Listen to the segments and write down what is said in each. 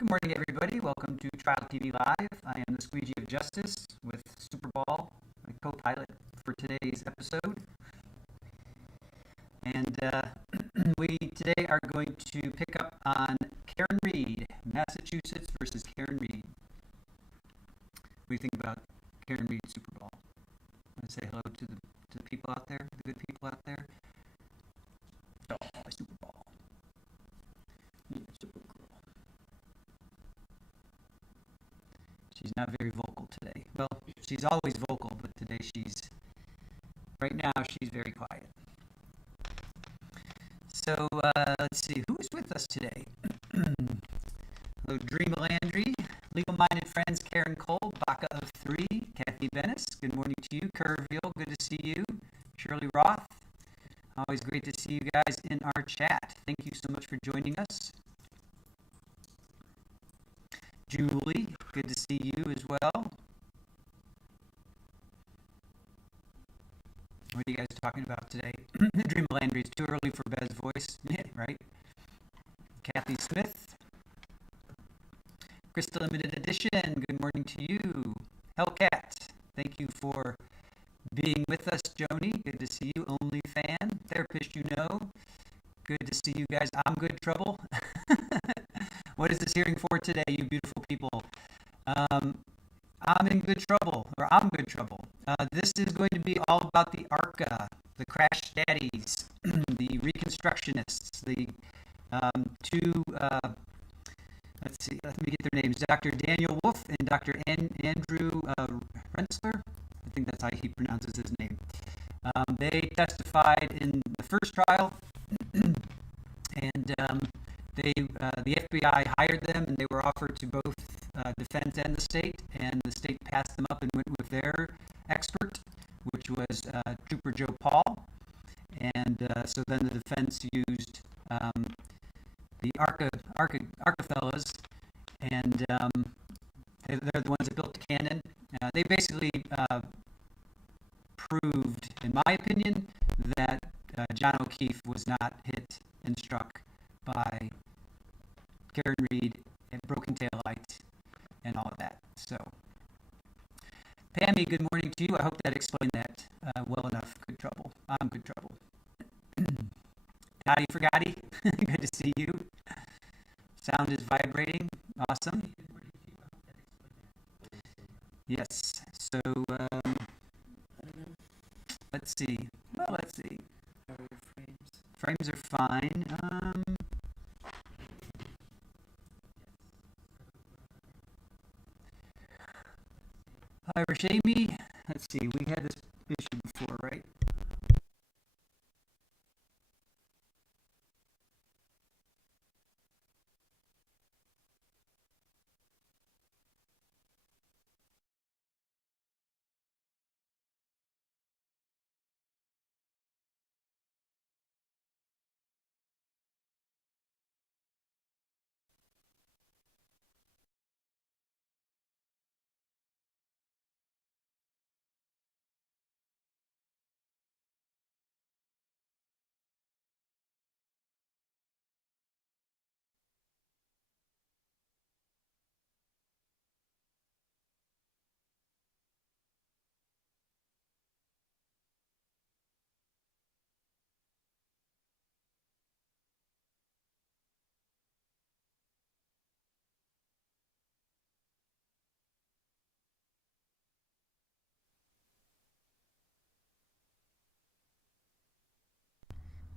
Good morning, everybody. Welcome to Trial TV Live. I am the Squeegee of Justice with Superball, my co-pilot for today's episode. And we today are going to pick up on Karen Reed, Massachusetts versus Karen Reed. What do you think about Karen Reed, Superball? I want to say hello to the people out there, the good people out there. Oh, Superball. Yeah, Supergirl. She's not very vocal today. Well, she's always vocal, but today right now she's very quiet. So, let's see, who is with us today? Hello, Dream Landry, legal-minded friends, Karen Cole, Baca of 3, Kathy Bennis, good morning to you. Kerrville, good to see you. Shirley Roth, always great to see you guys in our chat. Thank you so much for joining us. Julie, good to see you as well. What are you guys talking about today? Dream Landry, it's too early for Bez's voice. Yeah, right? Kathy Smith. Crystal Limited Edition, good morning to you. Hellcat, thank you for being with us. Joni, good to see you. Only fan. Therapist, you know. Good to see you guys. I'm Good Trouble. What is this hearing for today, you beautiful people? I'm in good trouble, or I'm good trouble. This is going to be all about the ARCCA, the crash daddies, the Reconstructionists, the two, let's see, let me get their names, Dr. Daniel Wolf and Dr. Andrew Rensselaer. I think that's how he pronounces his name. They testified in the first trial, and the FBI hired them, and they were offered to both defense and the state, and the state passed them up and went with their expert, which was Trooper Joe Paul. And so then the defense used the ARCCA fellas, and they're the ones that built the Canton. They basically proved, in my opinion, that John O'Keefe was not hit and struck by Karen Reed and broken taillight and all of that. So, Pammy, good morning to you. I hope that explained that well enough. Good trouble. I'm good trouble. Gotti for Gotti, good to see you. Sound is vibrating. Awesome. Yes. So, let's see. Well, let's see. Frames are fine. Hi, Rashami. Let's see. We had this issue before, right?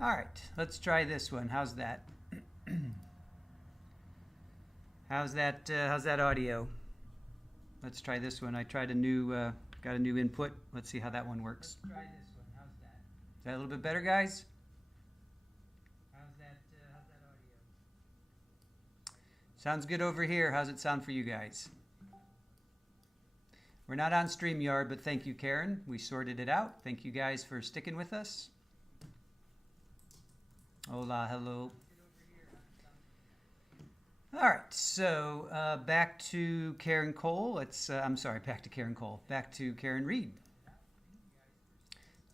All right, let's try this one. How's that? How's that audio? Let's try this one. I tried got a new input. Let's see how that one works. Let's try this one. How's that? Is that a little bit better, guys? How's that audio? Sounds good over here. How's it sound for you guys? We're not on StreamYard, but thank you, Karen. We sorted it out. Thank you guys for sticking with us. Hola, hello. All right, so back to Karen Cole. I'm sorry, back to Karen Cole. Back to Karen Reed.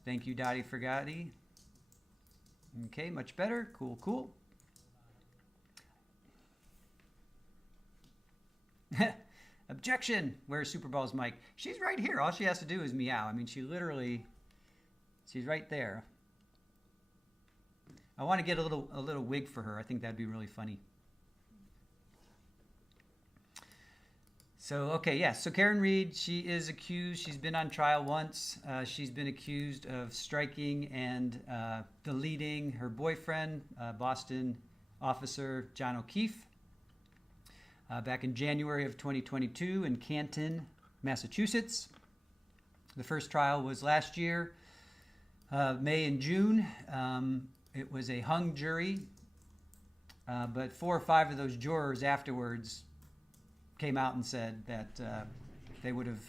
Thank you, Dottie for Gotti. Okay, much better. Cool, cool. Objection! Where's Super Ball's mic? She's right here. All she has to do is meow. I mean, she's right there. I want to get a little wig for her. I think that'd be really funny. So, okay, yeah. So Karen Reed, she is accused. She's been on trial once. She's been accused of striking and deleting her boyfriend, Boston officer John O'Keefe, back in January of 2022 in Canton, Massachusetts. The first trial was last year, May and June. It was a hung jury, but 4 or 5 of those jurors afterwards came out and said that they would have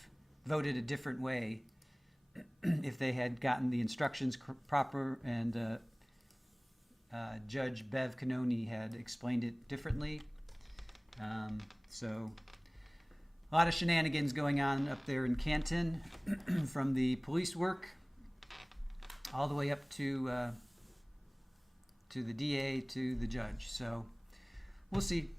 voted a different way if they had gotten the instructions proper and Judge Bev Cannone had explained it differently. So a lot of shenanigans going on up there in Canton, from the police work all the way up to the DA to the judge. So we'll see.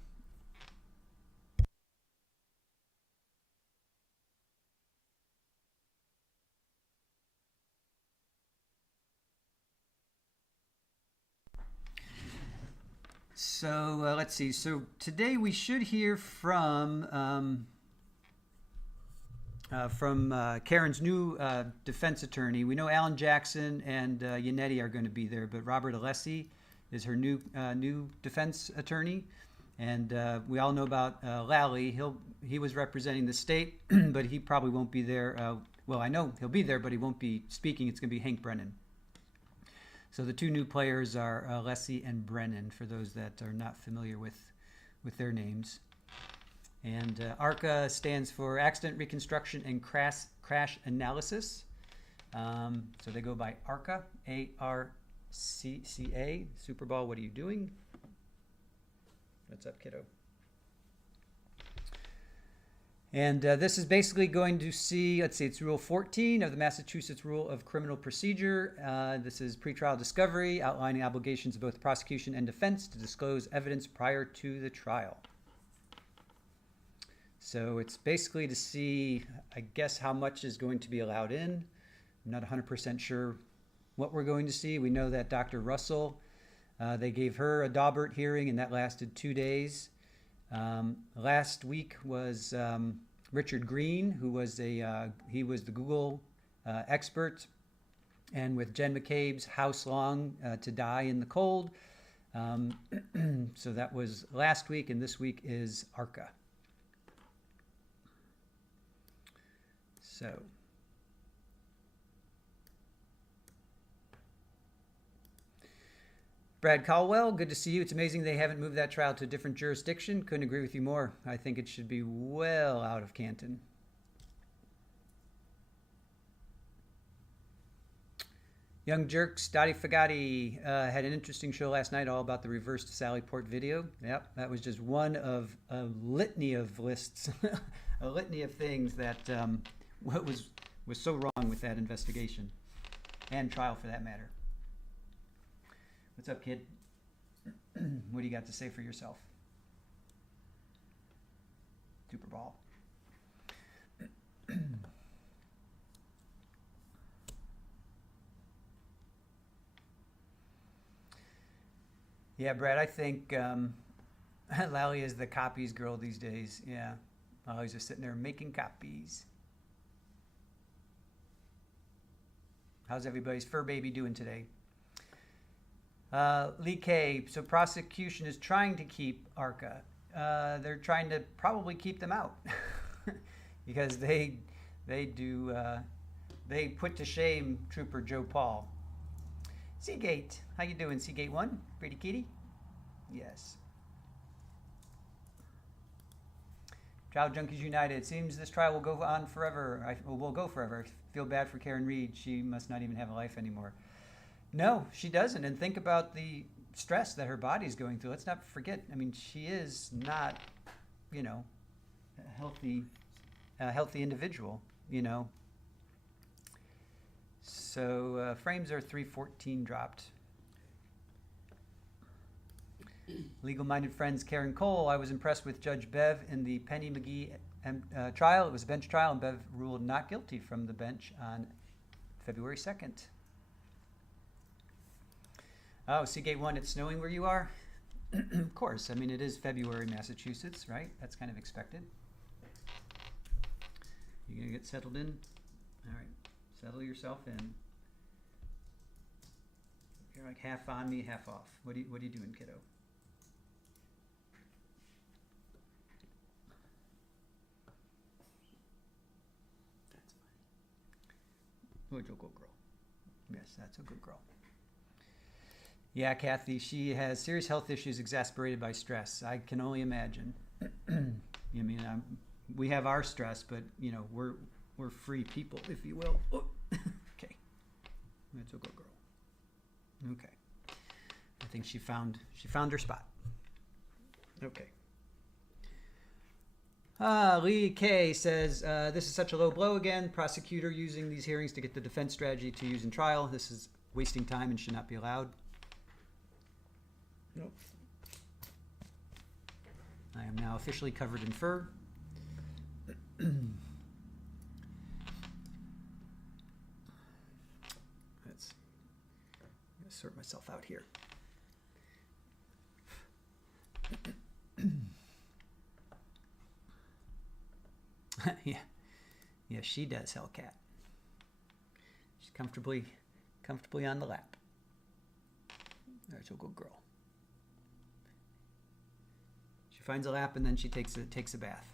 So let's see. So today we should hear from Karen's new defense attorney. We know Alan Jackson and Yannetti are going to be there, but Robert Alessi is her new defense attorney. And we all know about Lally. He was representing the state, but he probably won't be there. Well, I know he'll be there, but he won't be speaking. It's going to be Hank Brennan. So the two new players are Alessi and Brennan, for those that are not familiar with their names. And ARCCA stands for Accident Reconstruction and Crash Analysis. So they go by ARCCA, A-R-C-C-A. Super Ball, what are you doing? What's up, kiddo? And this is basically going to see, let's see, it's Rule 14 of the Massachusetts Rule of Criminal Procedure. This is pretrial discovery, outlining obligations of both prosecution and defense to disclose evidence prior to the trial. So it's basically to see, I guess, how much is going to be allowed in. I'm not 100% sure what we're going to see. We know that Dr. Russell, they gave her a Daubert hearing, and that lasted 2 days. Last week was Richard Green, who was he was the Google expert, and with Jen McCabe's House Long to Die in the Cold. So that was last week, and this week is ARCCA. So Brad Caldwell, good to see you. It's amazing they haven't moved that trial to a different jurisdiction. Couldn't agree with you more. I think it should be well out of Canton. Young Jerks, Dottie Fagati had an interesting show last night all about the reversed Sallyport video. Yep, that was just one of a litany of lists, a litany of things that what was so wrong with that investigation and trial for that matter. What's up, kid? What do you got to say for yourself? Super Ball. Yeah, Brad, I think Lally is the copies girl these days. Yeah, Lally's just sitting there making copies. How's everybody's fur baby doing today? Lee K. So prosecution is trying to keep ARCCA. They're trying to probably keep them out because they put to shame Trooper Joe Paul. Seagate, how you doing, Seagate 1? Pretty kitty? Yes. Trial Junkies United. It seems this trial will go on forever. Will go forever. I feel bad for Karen Reed. She must not even have a life anymore. No, she doesn't. And think about the stress that her body's going through. Let's not forget. I mean, she is not, a healthy individual. So frames are 314 dropped. Legal-minded friends, Karen Cole. I was impressed with Judge Bev in the Penny McGee trial. It was a bench trial, and Bev ruled not guilty from the bench on February 2nd. Oh, Seagate 1, it's snowing where you are? Of course. I mean, it is February, Massachusetts, right? That's kind of expected. You gonna get settled in? All right, settle yourself in. You're like half on me, half off. What are you doing, kiddo? That's funny. Oh, it's a good girl. Yes, that's a good girl. Yeah, Kathy, she has serious health issues exacerbated by stress. I can only imagine. I mean, we have our stress, but you know, we're free people, if you will. Oh. Okay, that's a good girl. Okay, I think she found her spot. Okay. Lee K says, this is such a low blow again. Prosecutor using these hearings to get the defense strategy to use in trial. This is wasting time and should not be allowed. Nope. I am now officially covered in fur. Let's sort myself out here. Yeah, she does, Hellcat. She's comfortably on the lap. That's a good girl. She finds a lap and then she takes a bath.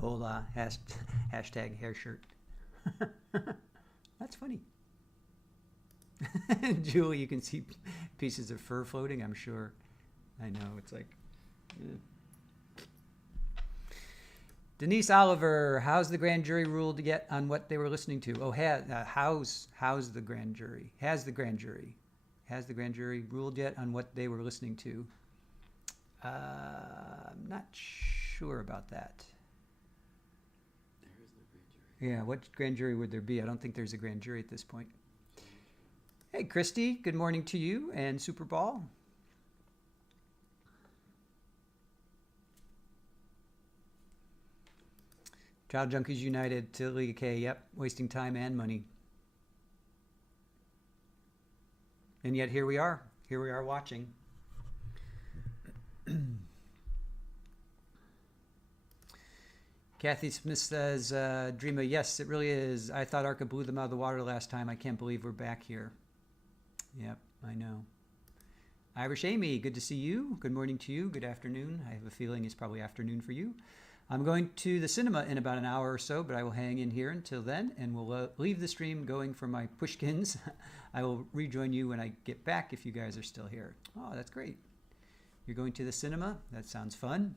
Old hashtag hair shirt. That's funny. Julie, you can see pieces of fur floating, I'm sure. I know, it's like... Yeah. Denise Oliver, how's the grand jury ruled yet on what they were listening to? Oh, how's the grand jury? Has the grand jury ruled yet on what they were listening to? I'm not sure about that. There is no grand jury. Yeah, what grand jury would there be? I don't think there's a grand jury at this point. Hey, Christy, good morning to you and Super Ball. Child Junkies United to League K, yep, wasting time and money. And yet here we are watching. Kathy Smith says, Dreama, yes, it really is. I thought ARCCA blew them out of the water last time. I can't believe we're back here. Yep, I know. Irish Amy, good to see you. Good morning to you. Good afternoon. I have a feeling it's probably afternoon for you. I'm going to the cinema in about an hour or so, but I will hang in here until then, and we'll leave the stream going for my pushkins. I will rejoin you when I get back if you guys are still here. Oh, that's great. You're going to the cinema? That sounds fun.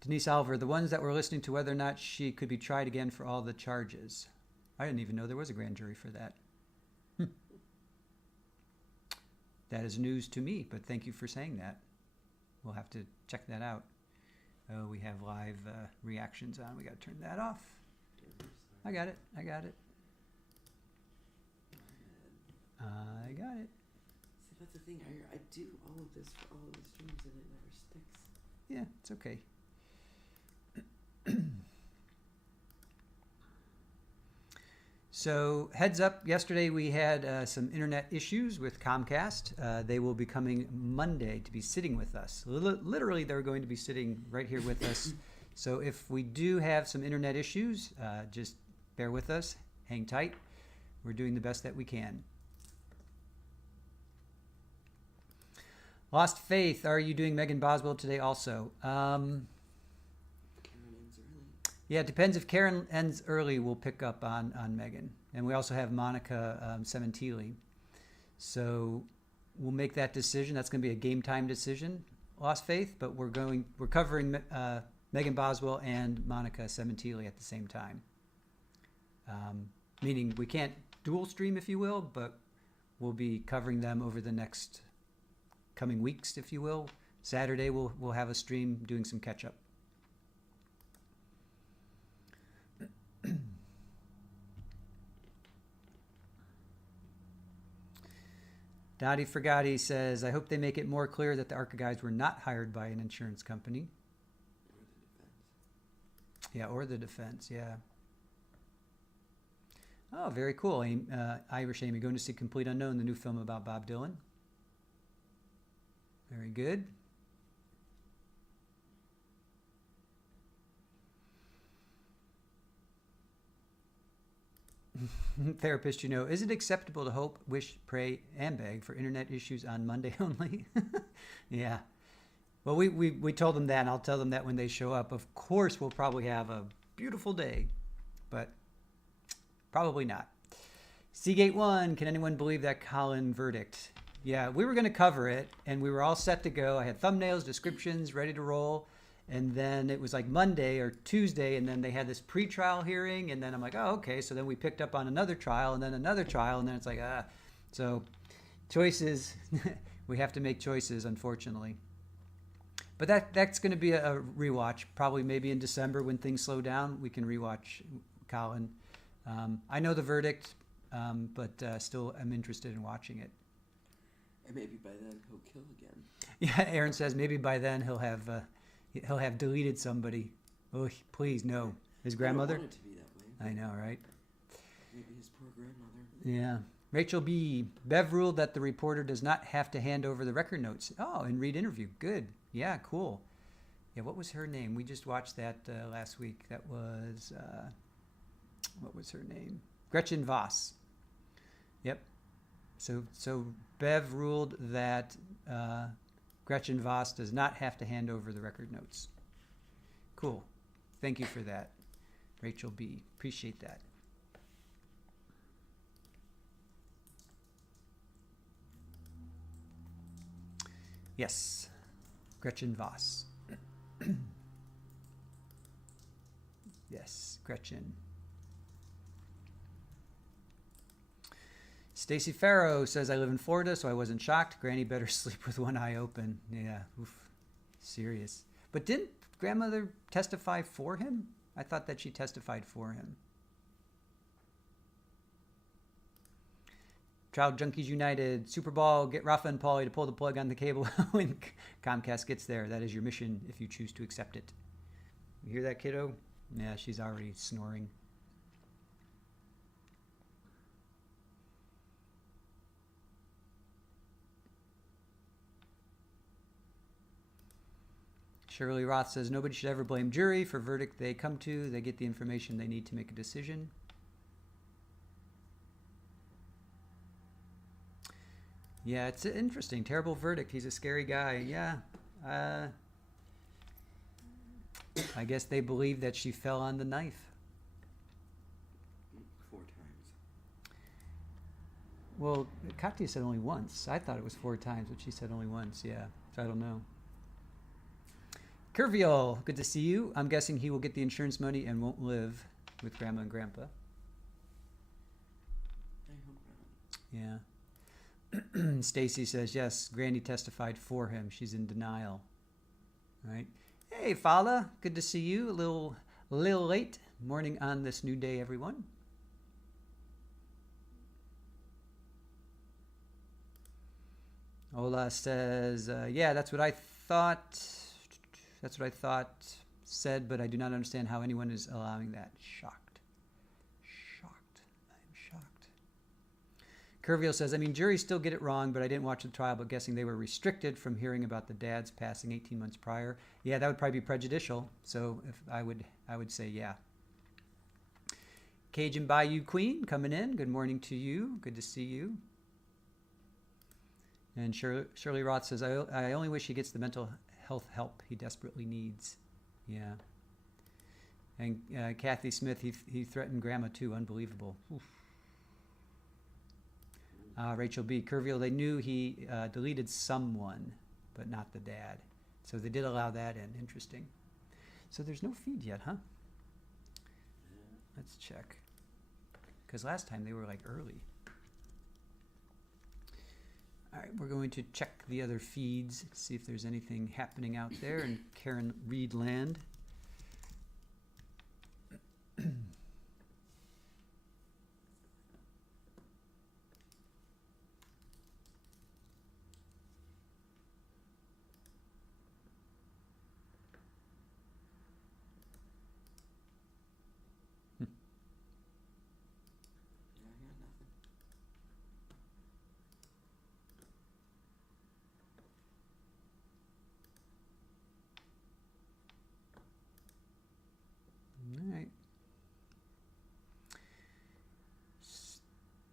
Denise Oliver, the ones that were listening to whether or not she could be tried again for all the charges. I didn't even know there was a grand jury for that. That is news to me, but thank you for saying that. We'll have to check that out. Oh, we have live reactions on. We got to turn that off. I got it. I got it. See, that's the thing. I do all of this for all of the streams and it never sticks. Yeah, it's okay. So heads up, yesterday we had some internet issues with Comcast. They will be coming Monday to be sitting with us. Literally, they're going to be sitting right here with us. So if we do have some internet issues, just bear with us, hang tight. We're doing the best that we can. Lost Faith, are you doing Megan Boswell today also? Karen ends early. Yeah, it depends. If Karen ends early, we'll pick up on Megan. And we also have Monica Sementili. So we'll make that decision. That's going to be a game time decision, Lost Faith, but we're covering Megan Boswell and Monica Sementili at the same time. Meaning we can't dual stream, if you will, but we'll be covering them over the next coming weeks, if you will. Saturday we'll have a stream doing some catch up. Dottie Forgotti says, I hope they make it more clear that the ARCCA guys were not hired by an insurance company. Yeah, or the defense, yeah. Oh, very cool. Irish Amy, going to see Complete Unknown, the new film about Bob Dylan. Very good. Therapist, is it acceptable to hope, wish, pray, and beg for internet issues on Monday only? Yeah. Well, we told them that, and I'll tell them that when they show up. Of course, we'll probably have a beautiful day, but probably not. Seagate 1, can anyone believe that Colin verdict? Yeah, we were going to cover it, and we were all set to go. I had thumbnails, descriptions, ready to roll. And then it was like Monday or Tuesday, and then they had this pretrial hearing, and then I'm like, oh, okay. So then we picked up on another trial, and then another trial, and then it's like, So choices, we have to make choices, unfortunately. But that's going to be a rewatch, probably maybe in December when things slow down. We can rewatch Colin. I know the verdict, but still am interested in watching it. And maybe by then he'll kill again. Yeah, Aaron says maybe by then he'll have deleted somebody. Oh, please, no. His grandmother? I don't want it to be that way. I know, right? Maybe his poor grandmother. Yeah. Rachel B. Bev ruled that the reporter does not have to hand over the record notes. Oh, and read interview. Good. Yeah, cool. Yeah, what was her name? We just watched that last week. That was, what was her name? Gretchen Voss. Yep. So Bev ruled that Gretchen Voss does not have to hand over the record notes. Cool. Thank you for that, Rachel B. Appreciate that. Yes, Gretchen Voss. Yes, Gretchen. Stacy Farrow says, I live in Florida, so I wasn't shocked. Granny better sleep with one eye open. Yeah, oof, serious. But didn't grandmother testify for him? I thought that she testified for him. Child Junkies United, Super Ball, get Rafa and Paulie to pull the plug on the cable when Comcast gets there. That is your mission if you choose to accept it. You hear that, kiddo? Yeah, she's already snoring. Shirley Roth says, nobody should ever blame jury for verdict they come to. They get the information they need to make a decision. Yeah, it's interesting. Terrible verdict. He's a scary guy. Yeah. I guess they believe that she fell on the knife. 4 times. Well, Katya said only once. I thought it was 4 times, but she said only once. Yeah, so I don't know. Curvial, good to see you. I'm guessing he will get the insurance money and won't live with Grandma and Grandpa. I hope not. Yeah. Stacy says, yes, Granny testified for him. She's in denial. All right. Hey, Fala, good to see you. A little late. Morning on this new day, everyone. Ola says, yeah, that's what I thought. That's what I thought said, but I do not understand how anyone is allowing that. Shocked. I'm shocked. Curvio says, I mean, juries still get it wrong, but I didn't watch the trial, but guessing they were restricted from hearing about the dad's passing 18 months prior. Yeah, that would probably be prejudicial. So if I would say yeah. Cajun Bayou Queen coming in. Good morning to you. Good to see you. And Shirley Roth says, I only wish he gets the mental health help he desperately needs. Yeah. And Kathy Smith, he threatened Grandma too. Unbelievable. Rachel B. Curville, they knew he deleted someone, but not the dad. So they did allow that in. Interesting. So there's no feed yet, huh? Let's check. Because last time they were like early. All right, we're going to check the other feeds, see if there's anything happening out there in Karen Reed land.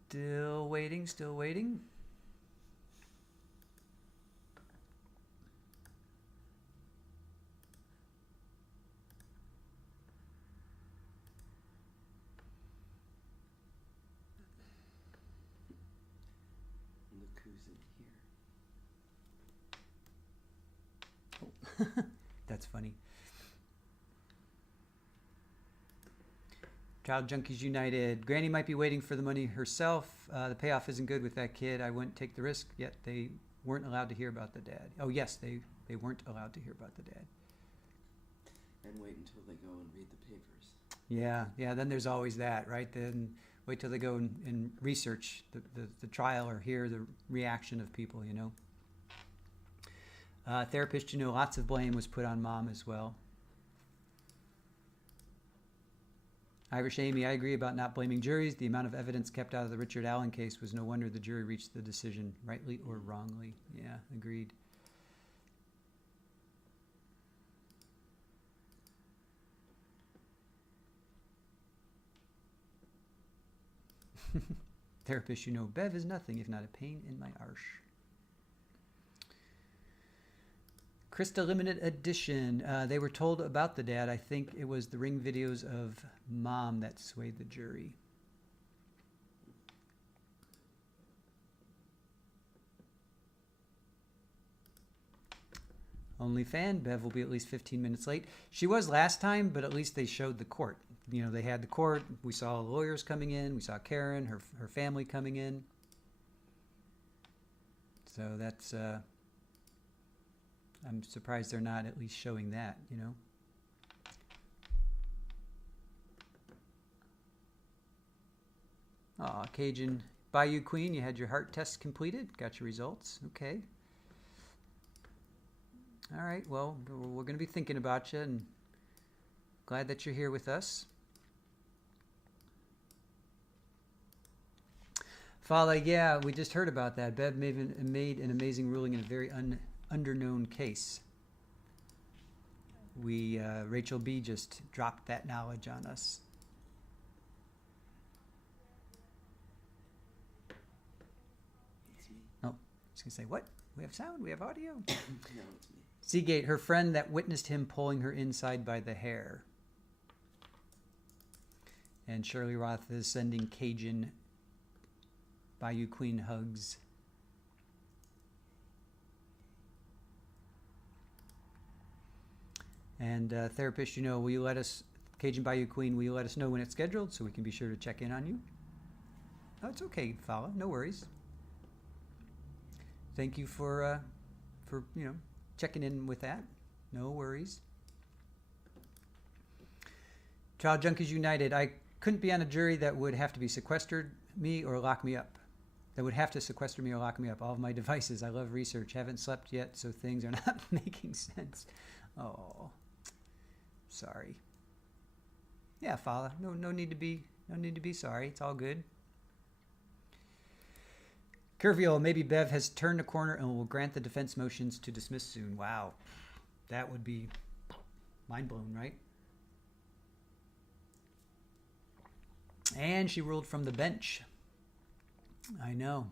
Still waiting, still waiting. Look who's in here. That's funny. Child Junkies United. Granny might be waiting for the money herself. The payoff isn't good with that kid. I wouldn't take the risk. Yet they weren't allowed to hear about the dad. Oh, yes, they weren't allowed to hear about the dad. And wait until they go and read the papers. Yeah. Then there's always that, right? Then wait till they go and research the trial or hear the reaction of people, you know. Therapist, you know, lots of blame was put on mom as well. Irish Amy, I agree about not blaming juries. The amount of evidence kept out of the Richard Allen case was no wonder the jury reached the decision, rightly or wrongly. Yeah, agreed. Therapist, you know, Bev is nothing if not a pain in my arse. Krista Limited Edition. They were told about the dad. I think it was the Ring videos of mom that swayed the jury. Only fan. Bev will be at least 15 minutes late. She was last time, but at least they showed the court. You know, they had the court. We saw lawyers coming in. We saw Karen, her family coming in. So that's... I'm surprised they're not at least showing that, you know. Aw, Cajun Bayou Queen, you had your heart test completed. Got your results. Okay. All right, well, we're going to be thinking about you and glad that you're here with us. Fala, yeah, we just heard about that. Bev made an amazing ruling in a very underknown case. Rachel B. just dropped that knowledge on us. It's me. Oh, I was going to say, what? We have sound? We have audio? No, it's me. Seagate, her friend that witnessed him pulling her inside by the hair. And Shirley Roth is sending Cajun Bayou Queen hugs. And therapist, you know, will you let us, Cajun Bayou Queen, will you let us know when it's scheduled so we can be sure to check in on you? Oh, it's okay, Fala, no worries. Thank you for you know, checking in with that. No worries. Child Junkies United, I couldn't be on a jury that would have to be sequestered me or lock me up. That would have to sequester me or lock me up. All of my devices. I love research. Haven't slept yet, so things are not making sense. Oh. Sorry. Yeah, Fala. No need to be sorry. It's all good. Curvio, maybe Bev has turned a corner and will grant the defense motions to dismiss soon. Wow. That would be mind blown, right? And she ruled from the bench. I know.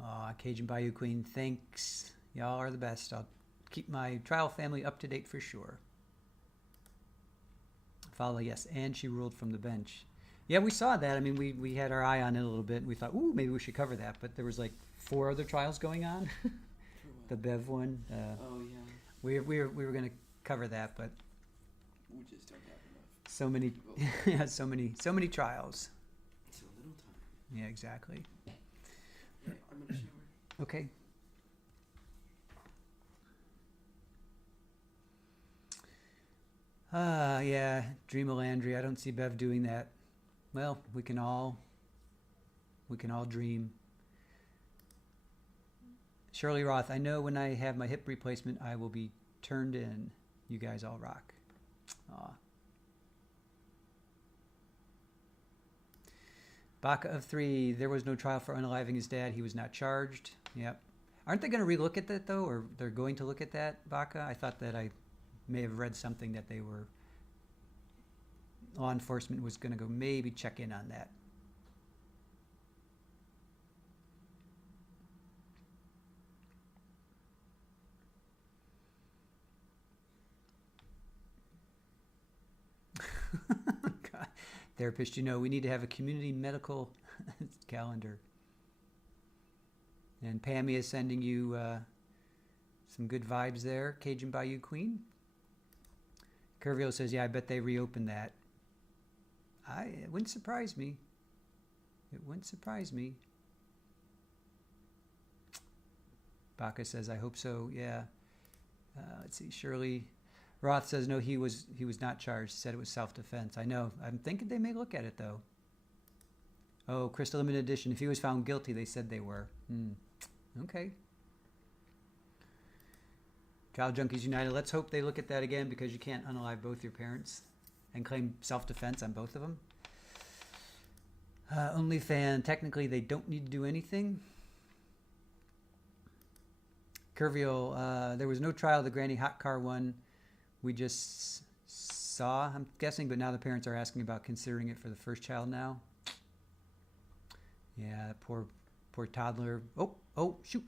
Aw, Cajun Bayou Queen, thanks. Y'all are the best. I'll keep my trial family up to date for sure. Fala, yes, and she ruled from the bench. Yeah, we saw that. I mean, we had our eye on it a little bit. We thought, ooh, maybe we should cover that. But there was like 4 other trials going on. The Bev one. Oh, yeah. We were going to cover that, but We just don't have enough. so many, yeah, so many trials. So little time. Yeah, exactly. Yeah, I'm gonna shower. Okay. Yeah, Dream of Landry. I don't see Bev doing that. Well, we can all dream. Shirley Roth, I know when I have my hip replacement, I will be turned in. You guys all rock. Aw. Baca of 3, there was no trial for unaliving his dad. He was not charged. Yep. Aren't they going to relook at that, though? Or they're going to look at that, Baca? I thought that I may have read something that they were, law enforcement was going to go maybe check in on that. God. Therapist, you know, we need to have a community medical calendar. And Pammy is sending you some good vibes there, Cajun Bayou Queen. Curvio says, yeah, I bet they reopened that. It wouldn't surprise me. It wouldn't surprise me. Baca says, I hope so, yeah. Let's see, Shirley Roth says, no, he was not charged. He said it was self-defense. I know. I'm thinking they may look at it, though. Oh, Crystal Limited Edition. If he was found guilty, they said they were. Okay. Child Junkies United. Let's hope they look at that again, because you can't unalive both your parents and claim self-defense on both of them. OnlyFan. Technically, they don't need to do anything. Curvial. There was no trial of the Granny Hot Car one. We just saw, I'm guessing, but now the parents are asking about considering it for the first child now. Yeah, poor toddler. Oh, shoot.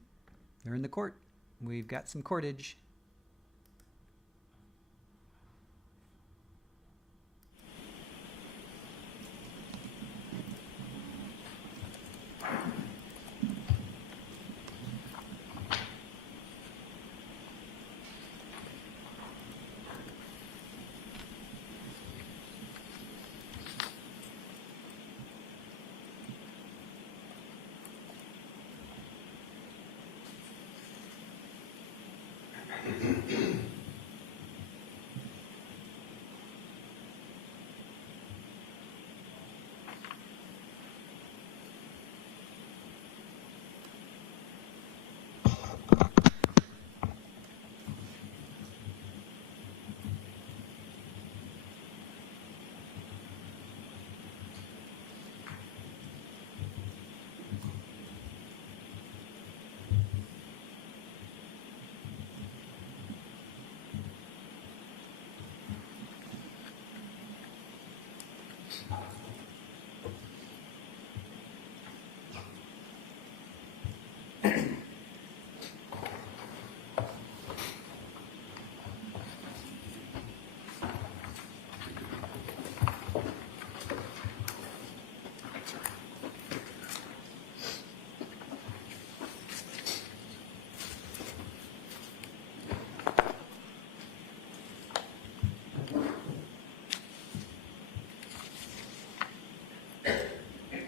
They're in the court. We've got some courtage.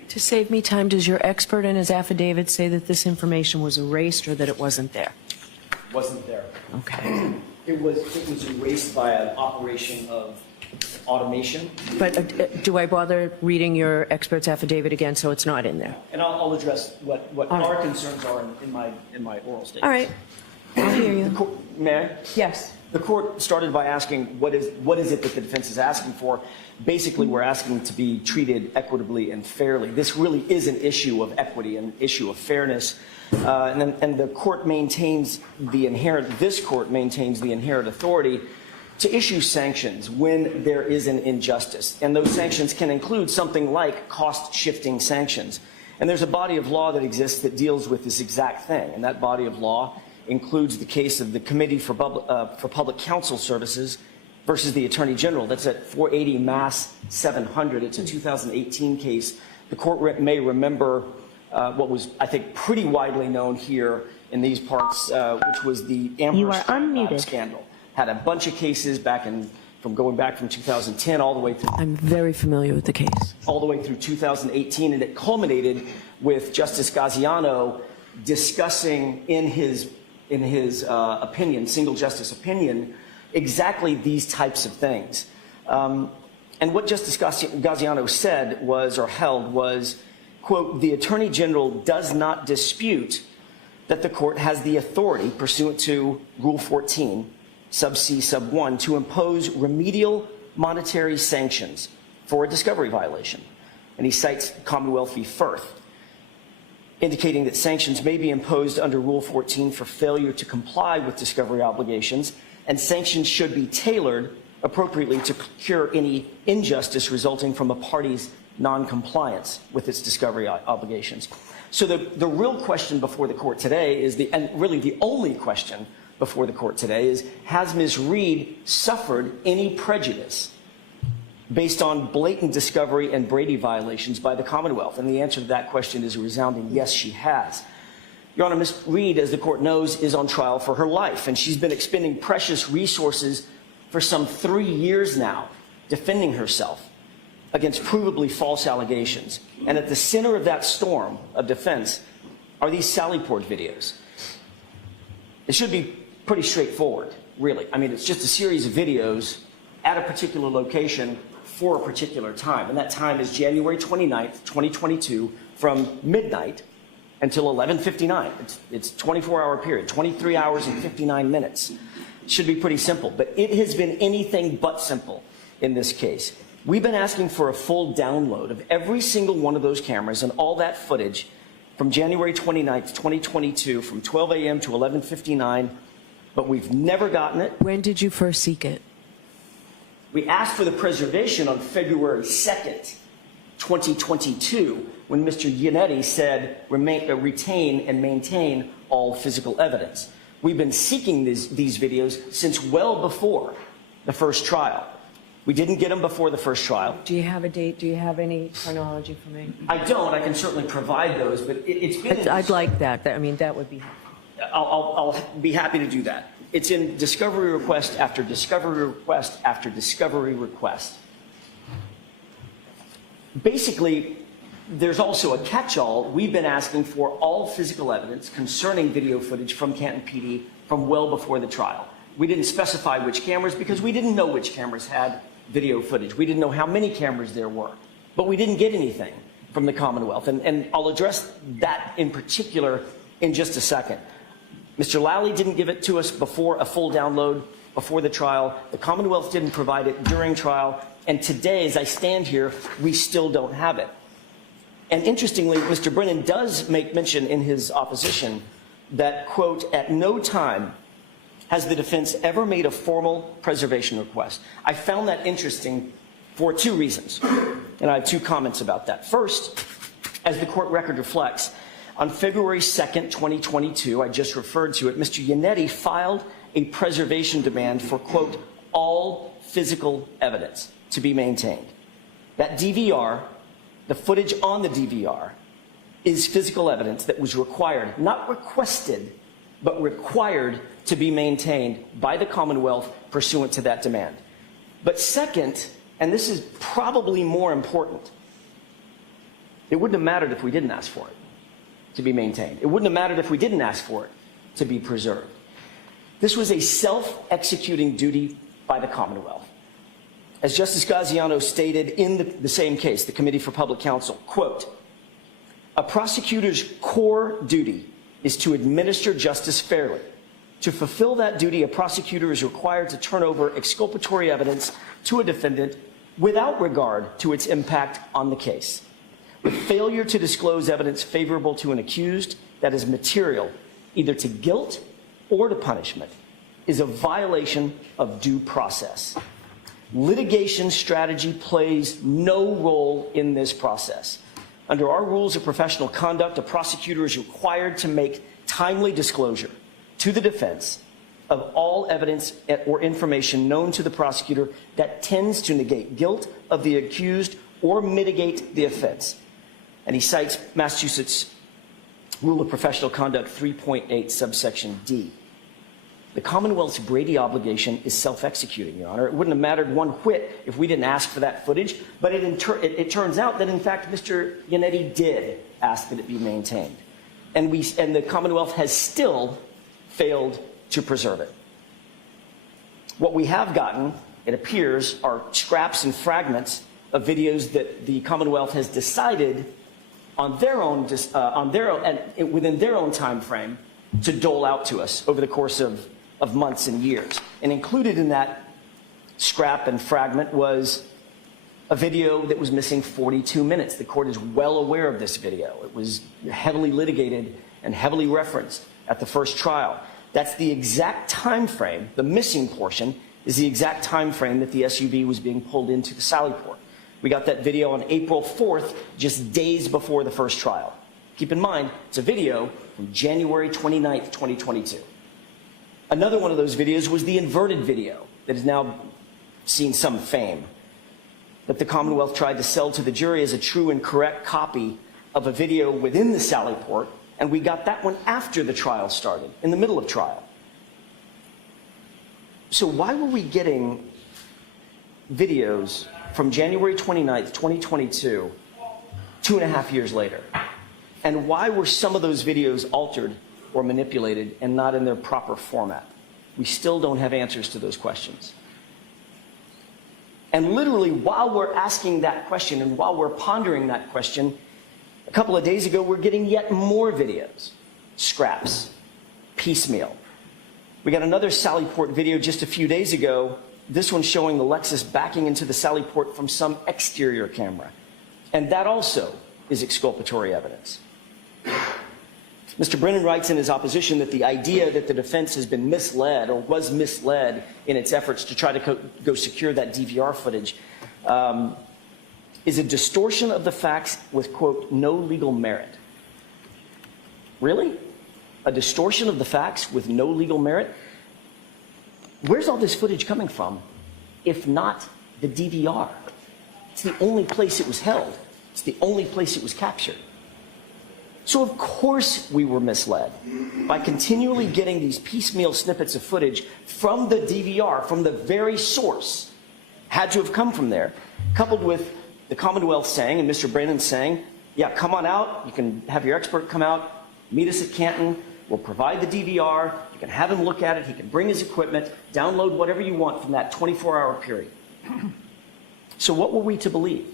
To save me time, does your expert in his affidavit say that this information was erased or that it wasn't there? Wasn't there. Okay. It was erased by an operation of automation. But do I bother reading your expert's affidavit again so it's not in there? And I'll address what our concerns are in my oral statement. All right. I'll hear you. May I? Yes. The court started by asking what is it that the defense is asking for. Basically, we're asking to be treated equitably and fairly. This really is an issue of equity, an issue of fairness. And the court maintains this court maintains the inherent authority to issue sanctions when there is an injustice. And those sanctions can include something like cost-shifting sanctions. And there's a body of law that exists that deals with this exact thing. And that body of law includes the case of the Committee for Public Counsel Services versus the Attorney General. That's at 480 Mass 700. It's a 2018 case. The court may remember what was, I think, pretty widely known here in these parts, which was the Amherst scandal. Had a bunch of cases going back from 2010 all the way through. I'm very familiar with the case. All the way through 2018, and it culminated with Justice Gaziano discussing in his opinion, single justice opinion, exactly these types of things. And what Justice Gaziano said was, quote, the Attorney General does not dispute that the court has the authority pursuant to Rule 14, sub C, sub 1, to impose remedial monetary sanctions for a discovery violation. And he cites Commonwealth v. Firth, indicating that sanctions may be imposed under Rule 14 for failure to comply with discovery obligations and sanctions should be tailored appropriately to cure any injustice resulting from a party's non-compliance with its discovery obligations. So the real question before the court today is and really the only question before the court today is, has Ms. Reed suffered any prejudice based on blatant discovery and Brady violations by the Commonwealth? And the answer to that question is a resounding yes, she has. Your Honor, Ms. Reed, as the court knows, is on trial for her life, and she's been expending precious resources for some 3 years now, defending herself against provably false allegations. And at the center of that storm of defense are these Sallyport videos. It should be pretty straightforward, really. I mean, it's just a series of videos at a particular location for a particular time. And that time is January 29th, 2022, from midnight until 11:59. It's a 24-hour period, 23 hours and 59 minutes. Should be pretty simple, but it has been anything but simple in this case. We've been asking for a full download of every single one of those cameras and all that footage from January 29th, 2022, from 12 a.m. to 11:59, but we've never gotten it. When did you first seek it? We asked for the preservation on February 2nd, 2022, when Mr. Yannetti said retain and maintain all physical evidence. We've been seeking these videos since well before the first trial. We didn't get them before the first trial. Do you have a date? Do you have any chronology for me? I don't. I can certainly provide those, but it's been... I'd like that. I mean, that would be helpful. I'll be happy to do that. It's in discovery request after discovery request after discovery request. Basically, there's also a catch-all. We've been asking for all physical evidence concerning video footage from Canton PD from well before the trial. We didn't specify which cameras because we didn't know which cameras had video footage. We didn't know how many cameras there were. But we didn't get anything from the Commonwealth. And I'll address that in particular in just a second. Mr. Lally didn't give it to us before a full download, before the trial. The Commonwealth didn't provide it during trial. And today, as I stand here, we still don't have it. And interestingly, Mr. Brennan does make mention in his opposition that, quote, at no time has the defense ever made a formal preservation request. I found that interesting for two reasons, and I have two comments about that. First, as the court record reflects, on February 2nd, 2022, I just referred to it, Mr. Yannetti filed a preservation demand for, quote, all physical evidence to be maintained. That DVR, the footage on the DVR, is physical evidence that was required, not requested, but required to be maintained by the Commonwealth pursuant to that demand. But second, and this is probably more important, it wouldn't have mattered if we didn't ask for it to be maintained. It wouldn't have mattered if we didn't ask for it to be preserved. This was a self-executing duty by the Commonwealth. As Justice Gaziano stated in the same case, the Committee for Public Counsel, quote, a prosecutor's core duty is to administer justice fairly. To fulfill that duty, a prosecutor is required to turn over exculpatory evidence to a defendant without regard to its impact on the case. With failure to disclose evidence favorable to an accused that is material either to guilt or to punishment is a violation of due process. Litigation strategy plays no role in this process. Under our rules of professional conduct, a prosecutor is required to make timely disclosure to the defense of all evidence or information known to the prosecutor that tends to negate guilt of the accused or mitigate the offense. And he cites Massachusetts Rule of Professional Conduct 3.8 subsection D. The Commonwealth's Brady obligation is self-executing, Your Honor. It wouldn't have mattered one whit if we didn't ask for that footage, but it turns out that, in fact, Mr. Yannetti did ask that it be maintained. And the Commonwealth has still failed to preserve it. What we have gotten, it appears, are scraps and fragments of videos that the Commonwealth has decided on their own, and within their own time frame to dole out to us over the course of months and years. And included in that scrap and fragment was a video that was missing 42 minutes. The court is well aware of this video. It was heavily litigated and heavily referenced at the first trial. That's the exact time frame, the missing portion is the exact time frame that the SUV was being pulled into the Sallyport. We got that video on April 4th, just days before the first trial. Keep in mind, it's a video from January 29th, 2022. Another one of those videos was the inverted video that has now seen some fame, that the Commonwealth tried to sell to the jury as a true and correct copy of a video within the Sallyport, and we got that one after the trial started, in the middle of trial. So why were we getting videos from January 29th, 2022, 2.5 years later? And why were some of those videos altered or manipulated and not in their proper format? We still don't have answers to those questions. And literally, while we're asking that question and while we're pondering that question, a couple of days ago, we're getting yet more videos, scraps, piecemeal. We got another Sallyport video just a few days ago, this one showing the Lexus backing into the Sallyport from some exterior camera. And that also is exculpatory evidence. Mr. Brennan writes in his opposition that the idea that the defense has been misled or was misled in its efforts to try to go secure that DVR footage is a distortion of the facts with, quote, no legal merit. Really? A distortion of the facts with no legal merit? Where's all this footage coming from, if not the DVR? It's the only place it was held. It's the only place it was captured. So of course we were misled by continually getting these piecemeal snippets of footage from the DVR, from the very source, had to have come from there, coupled with the Commonwealth saying, and Mr. Brennan saying, yeah, come on out, you can have your expert come out, meet us at Canton, we'll provide the DVR, you can have him look at it, he can bring his equipment, download whatever you want from that 24-hour period. So what were we to believe?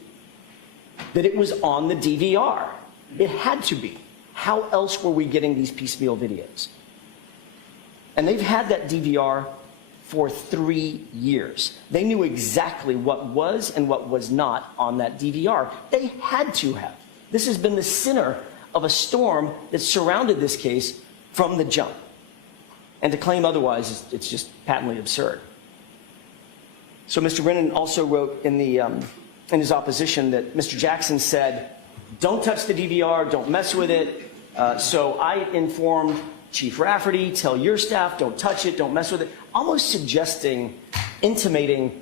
That it was on the DVR. It had to be. How else were we getting these piecemeal videos? And they've had that DVR for 3 years. They knew exactly what was and what was not on that DVR. They had to have. This has been the center of a storm that surrounded this case from the jump. And to claim otherwise, it's just patently absurd. So Mr. Brennan also wrote in his opposition that Mr. Jackson said, don't touch the DVR, don't mess with it. So I informed Chief Rafferty, tell your staff, don't touch it, don't mess with it. Almost suggesting, intimating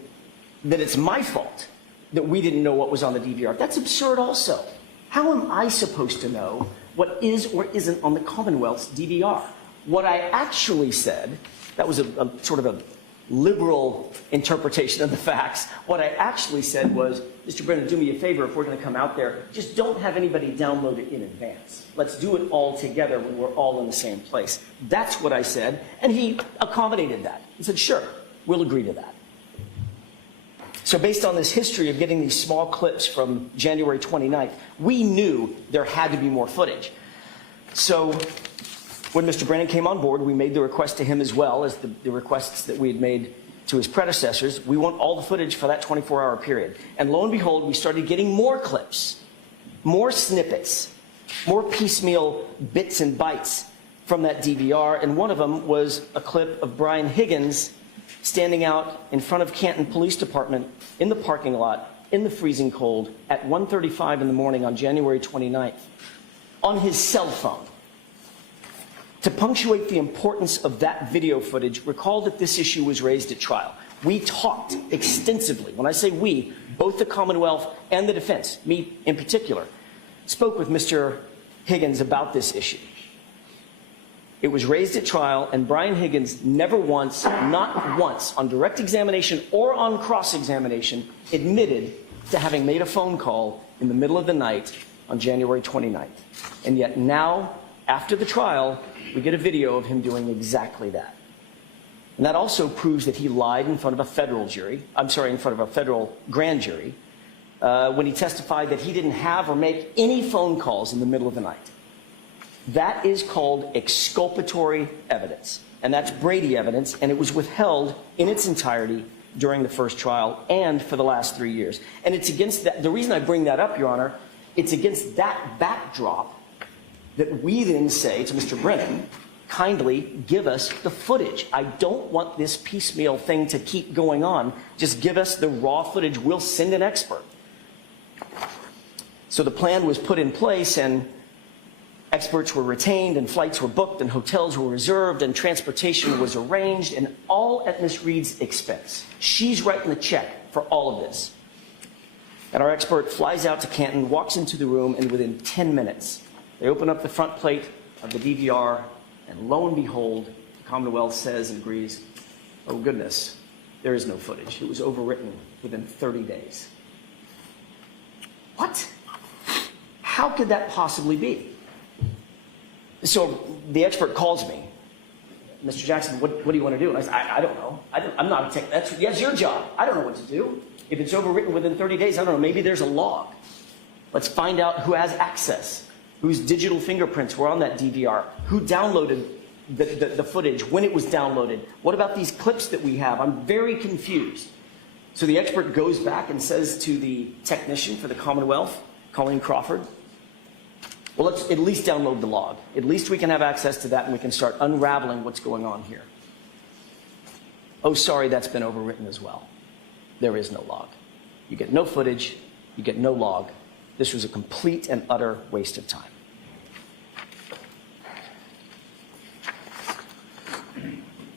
that it's my fault that we didn't know what was on the DVR. That's absurd also. How am I supposed to know what is or isn't on the Commonwealth's DVR? What I actually said, that was a sort of a liberal interpretation of the facts. What I actually said was, Mr. Brennan, do me a favor if we're going to come out there, just don't have anybody download it in advance. Let's do it all together when we're all in the same place. That's what I said, and he accommodated that. He said, sure, we'll agree to that. So based on this history of getting these small clips from January 29th, we knew there had to be more footage. So when Mr. Brennan came on board, we made the request to him as well as the requests that we had made to his predecessors. We want all the footage for that 24-hour period. And lo and behold, we started getting more clips, more snippets, more piecemeal bits and bytes from that DVR. And one of them was a clip of Brian Higgins standing out in front of Canton Police Department in the parking lot in the freezing cold at 1:35 in the morning on January 29th on his cell phone. To punctuate the importance of that video footage, recall that this issue was raised at trial. We talked extensively. When I say we, both the Commonwealth and the defense, me in particular, spoke with Mr. Higgins about this issue. It was raised at trial, and Brian Higgins never once, not once, on direct examination or on cross-examination, admitted to having made a phone call in the middle of the night on January 29th. And yet now, after the trial, we get a video of him doing exactly that. And that also proves that he lied in front of a federal jury, in front of a federal grand jury, when he testified that he didn't have or make any phone calls in the middle of the night. That is called exculpatory evidence. And that's Brady evidence, and it was withheld in its entirety during the first trial and for the last 3 years. And it's against that, the reason I bring that up, Your Honor, it's against that backdrop that we then say to Mr. Brennan, kindly give us the footage. I don't want this piecemeal thing to keep going on. Just give us the raw footage. We'll send an expert. So the plan was put in place, and experts were retained, and flights were booked, and hotels were reserved, and transportation was arranged, and all at Miss Reed's expense. She's writing the check for all of this. And our expert flies out to Canton, walks into the room, and within 10 minutes, they open up the front plate of the DVR, and lo and behold, the Commonwealth says and agrees, oh goodness, there is no footage. It was overwritten within 30 days. What? How could that possibly be? So the expert calls me. Mr. Jackson, what do you want to do? And I said, I don't know. I'm not a tech. That's your job. I don't know what to do. If it's overwritten within 30 days, I don't know. Maybe there's a log. Let's find out who has access, whose digital fingerprints were on that DVR, who downloaded the footage, when it was downloaded. What about these clips that we have? I'm very confused. So the expert goes back and says to the technician for the Commonwealth, Colleen Crawford, well, let's at least download the log. At least we can have access to that, and we can start unraveling what's going on here. Oh, sorry, that's been overwritten as well. There is no log. You get no footage. You get no log. This was a complete and utter waste of time.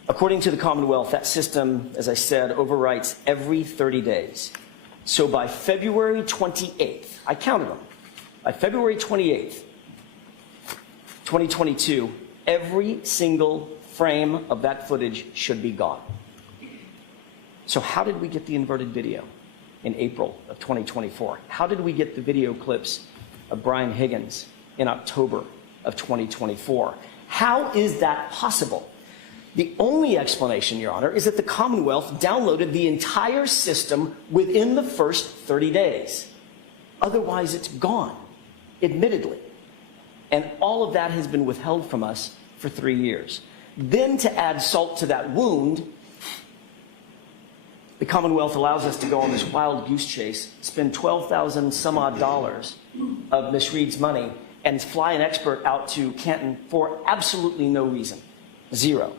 According to the Commonwealth, that system, as I said, overwrites every 30 days. So by February 28th, I counted them, by February 28th, 2022, every single frame of that footage should be gone. So how did we get the inverted video in April of 2024? How did we get the video clips of Brian Higgins in October of 2024? How is that possible? The only explanation, Your Honor, is that the Commonwealth downloaded the entire system within the first 30 days. Otherwise, it's gone, admittedly. And all of that has been withheld from us for 3 years. Then to add salt to that wound, the Commonwealth allows us to go on this wild goose chase, spend $12,000 some odd of Miss Reed's money, and fly an expert out to Canton for absolutely no reason. Zero.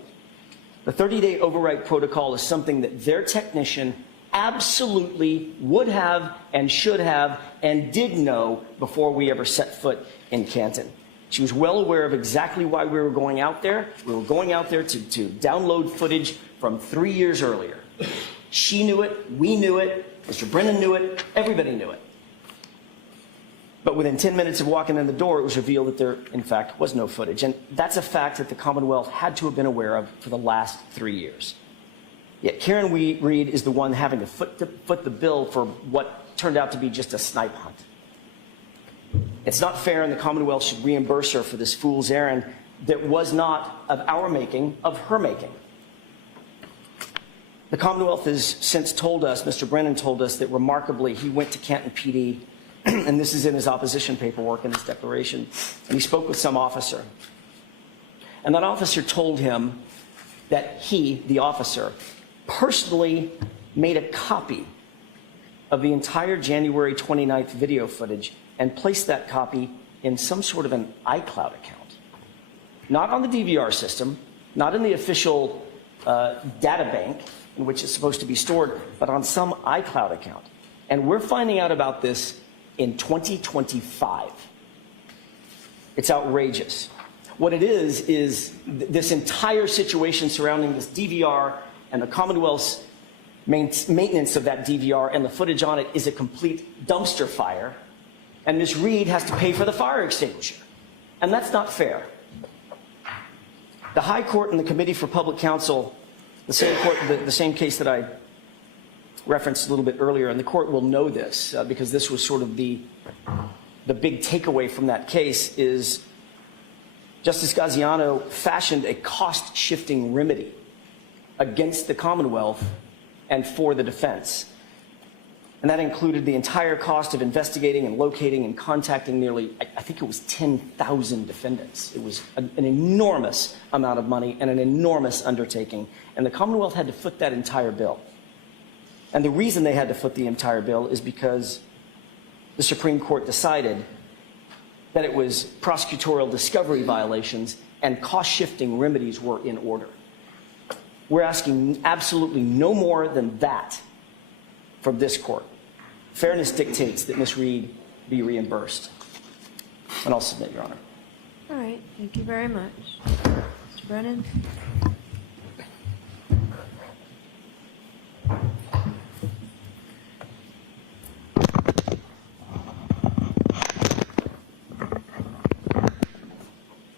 The 30-day overwrite protocol is something that their technician absolutely would have and should have and did know before we ever set foot in Canton. She was well aware of exactly why we were going out there. We were going out there to download footage from 3 years earlier. She knew it, we knew it, Mr. Brennan knew it, everybody knew it. But within 10 minutes of walking in the door, it was revealed that there, in fact, was no footage. And that's a fact that the Commonwealth had to have been aware of for the last 3 years. Yet Karen Reed is the one having to foot the bill for what turned out to be just a snipe hunt. It's not fair, and the Commonwealth should reimburse her for this fool's errand that was not of our making, of her making. The Commonwealth has since told us, Mr. Brennan told us, that remarkably he went to Canton PD, and this is in his opposition paperwork in his declaration, and he spoke with some officer. And that officer told him that he, the officer, personally made a copy of the entire January 29th video footage and placed that copy in some sort of an iCloud account. Not on the DVR system, not in the official data bank in which it's supposed to be stored, but on some iCloud account. And we're finding out about this in 2025. It's outrageous. What it is this entire situation surrounding this DVR and the Commonwealth's maintenance of that DVR and the footage on it is a complete dumpster fire, and Ms. Reed has to pay for the fire extinguisher. And that's not fair. The High Court and the Committee for Public Counsel, the same case that I referenced a little bit earlier, and the court will know this because this was sort of the big takeaway from that case, is Justice Gaziano fashioned a cost-shifting remedy against the Commonwealth and for the defense. And that included the entire cost of investigating and locating and contacting nearly, I think it was 10,000 defendants. It was an enormous amount of money and an enormous undertaking. And the Commonwealth had to foot that entire bill. And the reason they had to foot the entire bill is because the Supreme Court decided that it was prosecutorial discovery violations and cost-shifting remedies were in order. We're asking absolutely no more than that from this court. Fairness dictates that Ms. Reed be reimbursed. And I'll submit, Your Honor. All right, thank you very much. Mr. Brennan?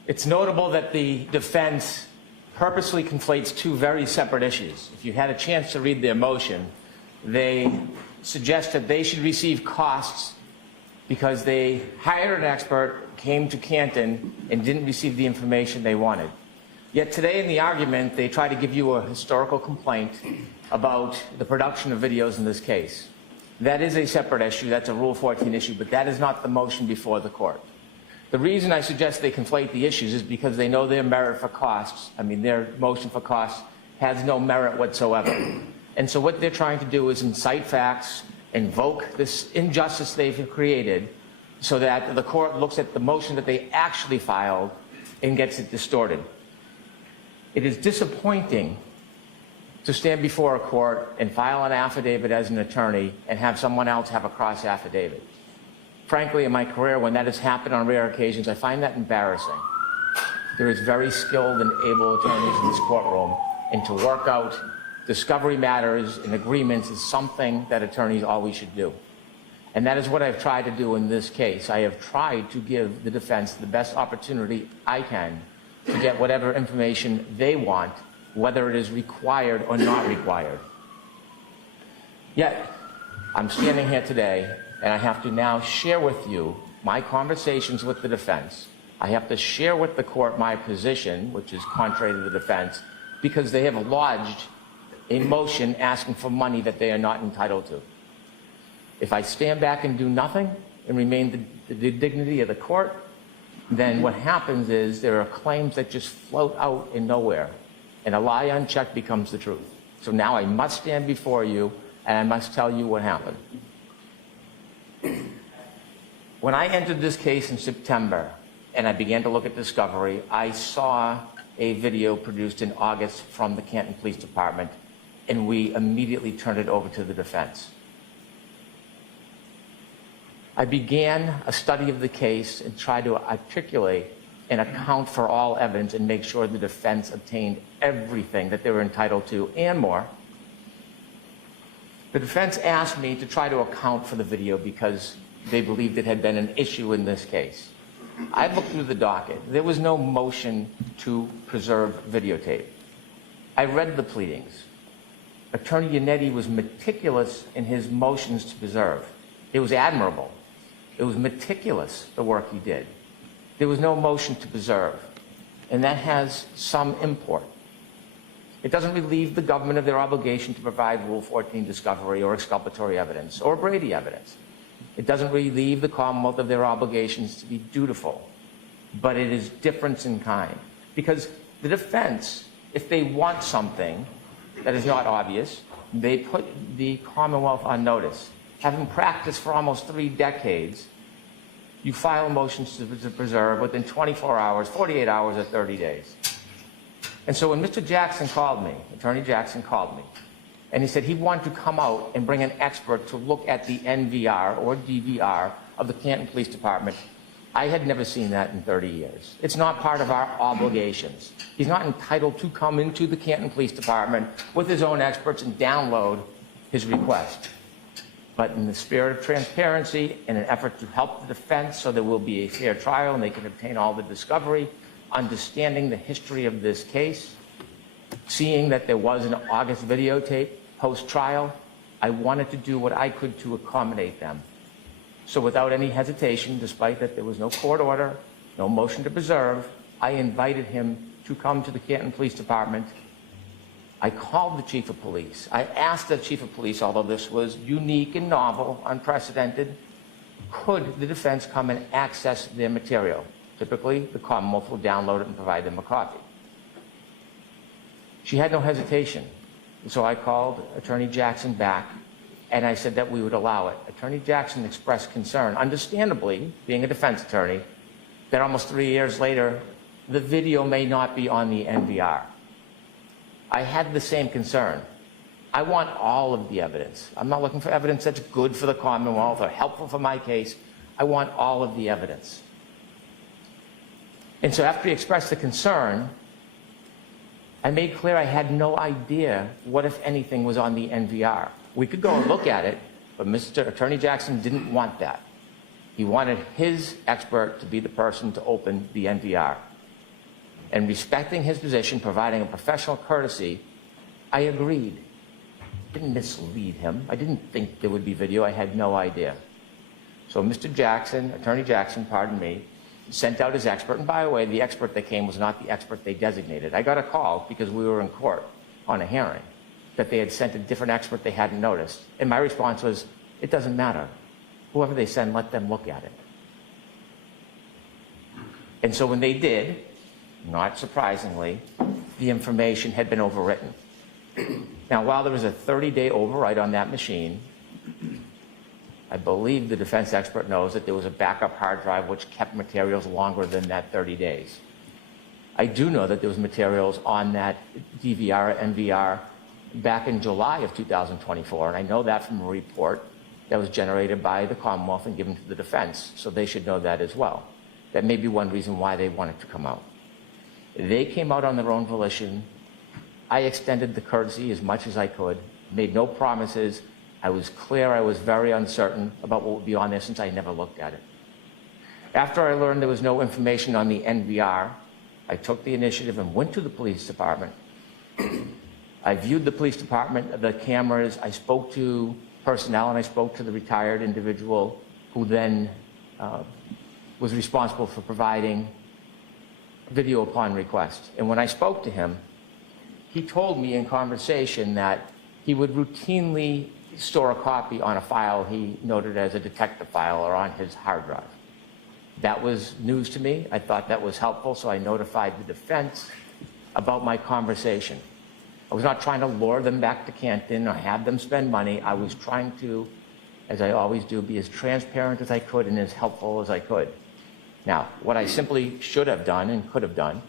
It's notable that the defense purposely conflates two very separate issues. If you had a chance to read their motion, they suggest that they should receive costs because they hired an expert, came to Canton, and didn't receive the information they wanted. Yet today in the argument, they try to give you a historical complaint about the production of videos in this case. That is a separate issue. That's a Rule 14 issue, but that is not the motion before the court. The reason I suggest they conflate the issues is because they know their merit for costs. I mean, their motion for costs has no merit whatsoever. And so what they're trying to do is incite facts, invoke this injustice they've created so that the court looks at the motion that they actually filed and gets it distorted. It is disappointing to stand before a court and file an affidavit as an attorney and have someone else have a cross affidavit. Frankly, in my career, when that has happened on rare occasions, I find that embarrassing. There is very skilled and able attorneys in this courtroom, and to work out discovery matters and agreements is something that attorneys always should do. And that is what I've tried to do in this case. I have tried to give the defense the best opportunity I can to get whatever information they want, whether it is required or not required. Yet, I'm standing here today, and I have to now share with you my conversations with the defense. I have to share with the court my position, which is contrary to the defense, because they have lodged a motion asking for money that they are not entitled to. If I stand back and do nothing and remain the dignity of the court, then what happens is there are claims that just float out in nowhere, and a lie unchecked becomes the truth. So now I must stand before you, and I must tell you what happened. When I entered this case in September and I began to look at discovery, I saw a video produced in August from the Canton Police Department, and we immediately turned it over to the defense. I began a study of the case and tried to articulate and account for all evidence and make sure the defense obtained everything that they were entitled to and more. The defense asked me to try to account for the video because they believed it had been an issue in this case. I looked through the docket. There was no motion to preserve videotape. I read the pleadings. Attorney Yannetti was meticulous in his motions to preserve. It was admirable. It was meticulous, the work he did. There was no motion to preserve, and that has some import. It doesn't relieve the government of their obligation to provide Rule 14 discovery or exculpatory evidence or Brady evidence. It doesn't relieve the Commonwealth of their obligations to be dutiful, but it is difference in kind. Because the defense, if they want something that is not obvious, they put the Commonwealth on notice. Having practiced for almost 3 decades, you file motions to preserve within 24 hours, 48 hours, or 30 days. And so when Mr. Jackson called me, Attorney Jackson called me, and he said he wanted to come out and bring an expert to look at the NVR or DVR of the Canton Police Department, I had never seen that in 30 years. It's not part of our obligations. He's not entitled to come into the Canton Police Department with his own experts and download his request. But in the spirit of transparency, in an effort to help the defense so there will be a fair trial and they can obtain all the discovery, understanding the history of this case, seeing that there was an August videotape post-trial, I wanted to do what I could to accommodate them. So without any hesitation, despite that there was no court order, no motion to preserve, I invited him to come to the Canton Police Department. I called the Chief of Police. I asked the Chief of Police, although this was unique and novel, unprecedented, could the defense come and access their material? Typically, the Commonwealth will download it and provide them a copy. She had no hesitation. So I called Attorney Jackson back, and I said that we would allow it. Attorney Jackson expressed concern, understandably, being a defense attorney, that almost 3 years later, the video may not be on the NVR. I had the same concern. I want all of the evidence. I'm not looking for evidence that's good for the Commonwealth or helpful for my case. I want all of the evidence. And so after he expressed the concern, I made clear I had no idea what, if anything, was on the NVR. We could go and look at it, but Mr. Attorney Jackson didn't want that. He wanted his expert to be the person to open the NVR. And respecting his position, providing a professional courtesy, I agreed. Didn't mislead him. I didn't think there would be video. I had no idea. So Mr. Jackson, Attorney Jackson, pardon me, sent out his expert. And by the way, the expert that came was not the expert they designated. I got a call because we were in court on a hearing that they had sent a different expert they hadn't noticed. And my response was, it doesn't matter. Whoever they send, let them look at it. And so when they did, not surprisingly, the information had been overwritten. Now, while there was a 30-day override on that machine, I believe the defense expert knows that there was a backup hard drive which kept materials longer than that 30 days. I do know that there was materials on that DVR, NVR, back in July of 2024, and I know that from a report that was generated by the Commonwealth and given to the defense, so they should know that as well. That may be one reason why they wanted to come out. They came out on their own volition. I extended the courtesy as much as I could, made no promises. I was clear, I was very uncertain about what would be on there since I never looked at it. After I learned there was no information on the NVR, I took the initiative and went to the police department. I viewed the police department, the cameras, I spoke to personnel, and I spoke to the retired individual who then was responsible for providing video upon request. And when I spoke to him, he told me in conversation that he would routinely store a copy on a file he noted as a detective file or on his hard drive. That was news to me. I thought that was helpful, so I notified the defense about my conversation. I was not trying to lure them back to Canton or have them spend money. I was trying to, as I always do, be as transparent as I could and as helpful as I could. Now, what I simply should have done and could have done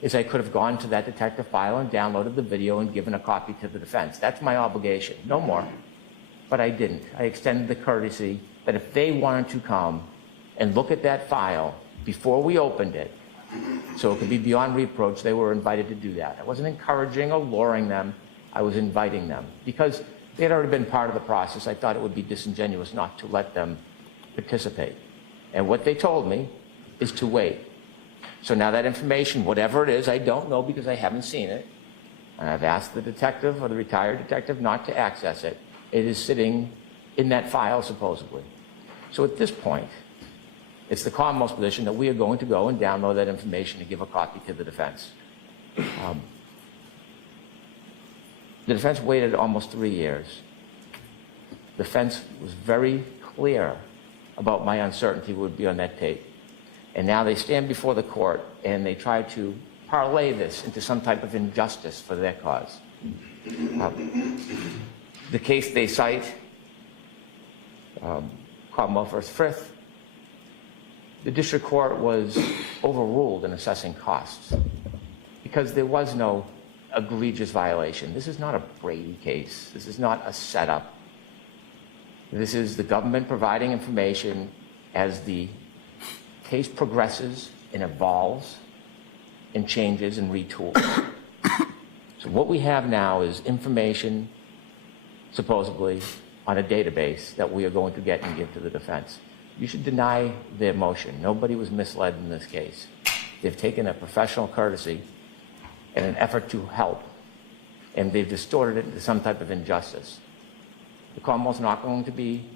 is I could have gone to that detective file and downloaded the video and given a copy to the defense. That's my obligation, no more. But I didn't. I extended the courtesy that if they wanted to come and look at that file before we opened it, so it could be beyond reproach, they were invited to do that. I wasn't encouraging or luring them. I was inviting them. Because they had already been part of the process, I thought it would be disingenuous not to let them participate. And what they told me is to wait. So now that information, whatever it is, I don't know because I haven't seen it. And I've asked the detective or the retired detective not to access it. It is sitting in that file, supposedly. So at this point, it's the Commonwealth's position that we are going to go and download that information and give a copy to the defense. The defense waited almost 3 years. The defense was very clear about my uncertainty would be on that tape. And now they stand before the court and they try to parlay this into some type of injustice for their cause. The case they cite, Commonwealth v. Frith, the district court was overruled in assessing costs because there was no egregious violation. This is not a Brady case. This is not a setup. This is the government providing information as the case progresses and evolves and changes and retools. So what we have now is information, supposedly, on a database that we are going to get and give to the defense. You should deny their motion. Nobody was misled in this case. They've taken a professional courtesy and an effort to help, and they've distorted it into some type of injustice. The Commonwealth's not going to be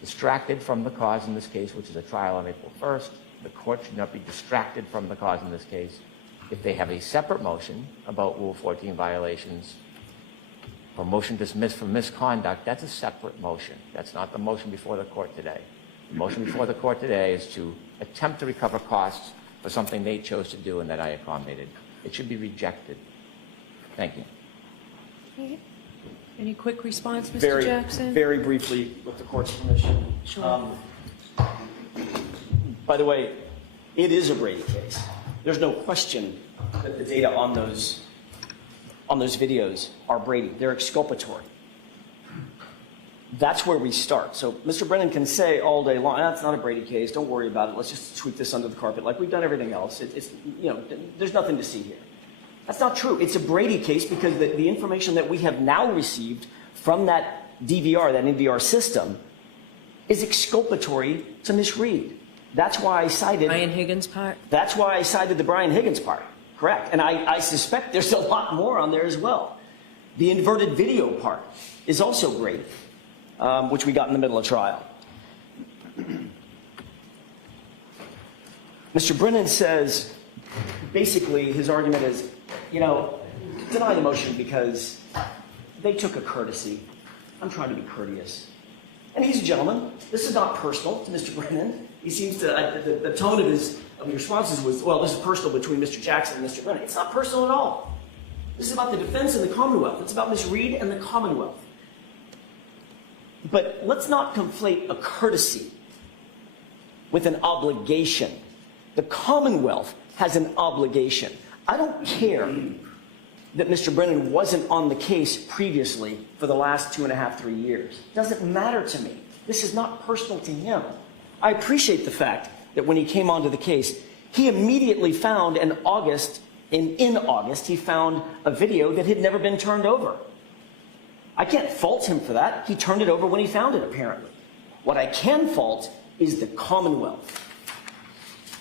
distracted from the cause in this case, which is a trial on April 1st. The court should not be distracted from the cause in this case. If they have a separate motion about Rule 14 violations or motion dismissed for misconduct, that's a separate motion. That's not the motion before the court today. The motion before the court today is to attempt to recover costs for something they chose to do and that I accommodated. It should be rejected. Thank you. Okay. Any quick response, Mr. Jackson? Very briefly, with the court's permission. Sure. By the way, it is a Brady case. There's no question that the data on those videos are Brady. They're exculpatory. That's where we start. So Mr. Brennan can say all day long, that's not a Brady case, don't worry about it, let's just sweep this under the carpet like we've done everything else. There's nothing to see here. That's not true. It's a Brady case because the information that we have now received from that DVR, that NVR system, is exculpatory to Ms. Reed. That's why I cited... Brian Higgins' part? That's why I cited the Brian Higgins part. Correct. And I suspect there's a lot more on there as well. The inverted video part is also Brady. Which we got in the middle of trial. Mr. Brennan says, basically, his argument is, deny the motion because they took a courtesy. I'm trying to be courteous. And he's a gentleman. This is not personal to Mr. Brennan. He seems to, the tone of his responses was, well, this is personal between Mr. Jackson and Mr. Brennan. It's not personal at all. This is about the defense and the Commonwealth. It's about Ms. Reed and the Commonwealth. But let's not conflate a courtesy with an obligation. The Commonwealth has an obligation. I don't care that Mr. Brennan wasn't on the case previously for the last 2.5, 3 years. It doesn't matter to me. This is not personal to him. I appreciate the fact that when he came onto the case, he immediately found in August, he found a video that had never been turned over. I can't fault him for that. He turned it over when he found it, apparently. What I can fault is the Commonwealth.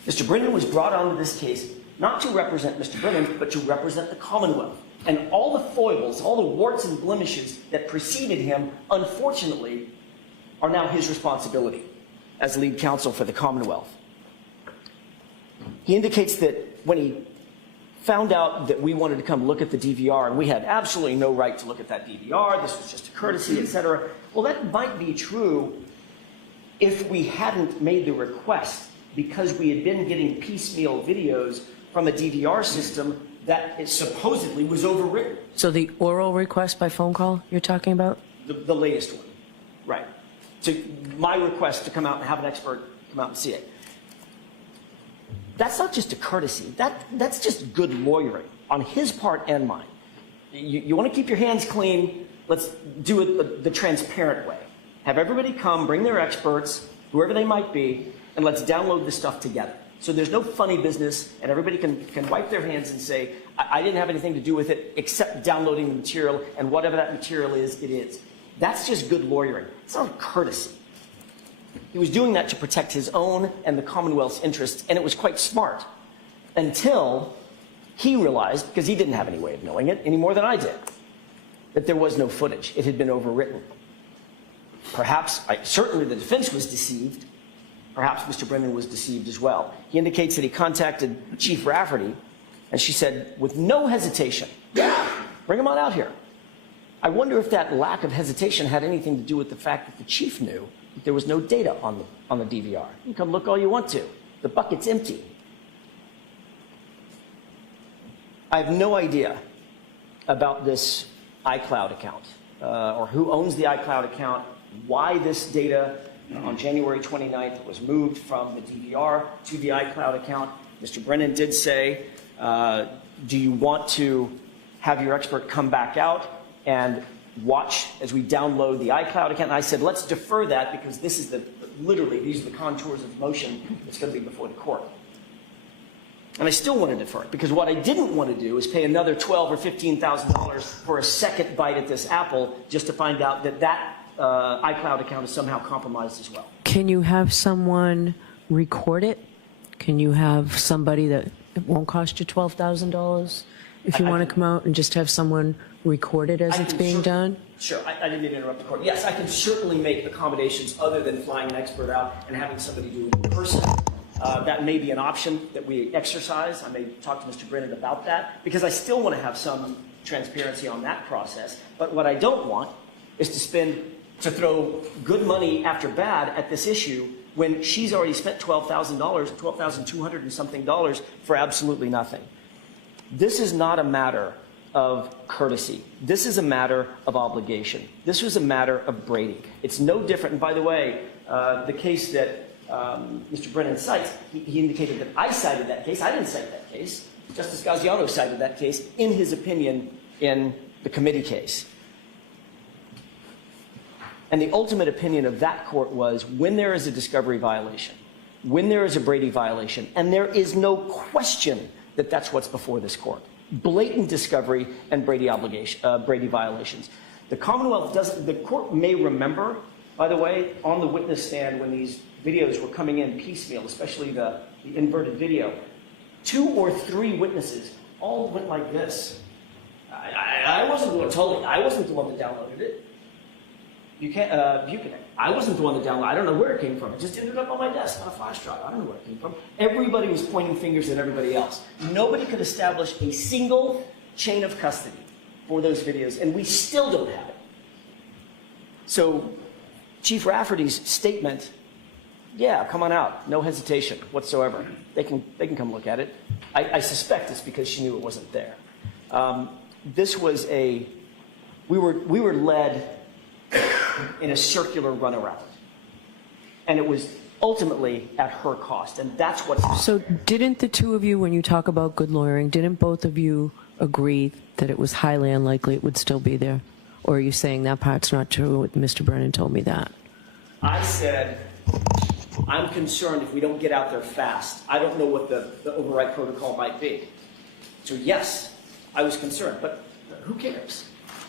Mr. Brennan was brought onto this case not to represent Mr. Brennan, but to represent the Commonwealth. And all the foibles, all the warts and blemishes that preceded him, unfortunately, are now his responsibility as lead counsel for the Commonwealth. He indicates that when he found out that we wanted to come look at the DVR, and we had absolutely no right to look at that DVR, this was just a courtesy, etc. Well, that might be true if we hadn't made the request, because we had been getting piecemeal videos from a DVR system that it supposedly was overwritten. So the oral request by phone call you're talking about? The latest one, right. So my request to come out and have an expert come out and see it. That's not just a courtesy. That's just good lawyering on his part and mine. You want to keep your hands clean, let's do it the transparent way. Have everybody come, bring their experts, whoever they might be, and let's download this stuff together. So there's no funny business, and everybody can wipe their hands and say, I didn't have anything to do with it except downloading the material, and whatever that material is, it is. That's just good lawyering. It's not a courtesy. He was doing that to protect his own and the Commonwealth's interests, and it was quite smart. Until he realized, because he didn't have any way of knowing it any more than I did, that there was no footage. It had been overwritten. Perhaps, certainly the defense was deceived. Perhaps Mr. Brennan was deceived as well. He indicates that he contacted Chief Rafferty, and she said, with no hesitation, yeah, bring him on out here. I wonder if that lack of hesitation had anything to do with the fact that the chief knew that there was no data on the DVR. You can come look all you want to. The bucket's empty. I have no idea about this iCloud account, or who owns the iCloud account, why this data on January 29th was moved from the DVR to the iCloud account. Mr. Brennan did say, do you want to have your expert come back out and watch as we download the iCloud account? And I said, let's defer that because this is literally, these are the contours of motion that's going to be before the court. And I still want to defer it because what I didn't want to do is pay another $12,000 or $15,000 for a second bite at this apple just to find out that iCloud account is somehow compromised as well. Can you have someone record it? Can you have somebody that it won't cost you $12,000 if you want to come out and just have someone record it as it's being done? Sure, I didn't mean to interrupt the court. Yes, I can certainly make accommodations other than flying an expert out and having somebody do it in person. That may be an option that we exercise. I may talk to Mr. Brennan about that because I still want to have some transparency on that process. But what I don't want is to throw good money after bad at this issue when she's already spent $12,000, $12,200 and something dollars for absolutely nothing. This is not a matter of courtesy. This is a matter of obligation. This was a matter of Brady. It's no different. And by the way, the case that Mr. Brennan cites, he indicated that I cited that case. I didn't cite that case. Justice Gaziano cited that case in his opinion in the committee case. And the ultimate opinion of that court was when there is a discovery violation, when there is a Brady violation, and there is no question that that's what's before this court, blatant discovery and Brady violations. The Commonwealth doesn't, the court may remember, by the way, on the witness stand when these videos were coming in piecemeal, especially the inverted video, 2 or 3 witnesses all went like this. I wasn't the one told it. I wasn't the one that downloaded it. Buchanan. I wasn't the one that downloaded it. I don't know where it came from. It just ended up on my desk on a flash drive. I don't know where it came from. Everybody was pointing fingers at everybody else. Nobody could establish a single chain of custody for those videos, and we still don't have it. So Chief Rafferty's statement, yeah, come on out, no hesitation whatsoever. They can come look at it. I suspect it's because she knew it wasn't there. This was we were led in a circular runaround, and it was ultimately at her cost, and that's what's. So didn't the two of you, when you talk about good lawyering, didn't both of you agree that it was highly unlikely it would still be there? Or are you saying that part's not true? Mr. Brennan told me that. I said, I'm concerned if we don't get out there fast. I don't know what the override protocol might be. So yes, I was concerned, but who cares?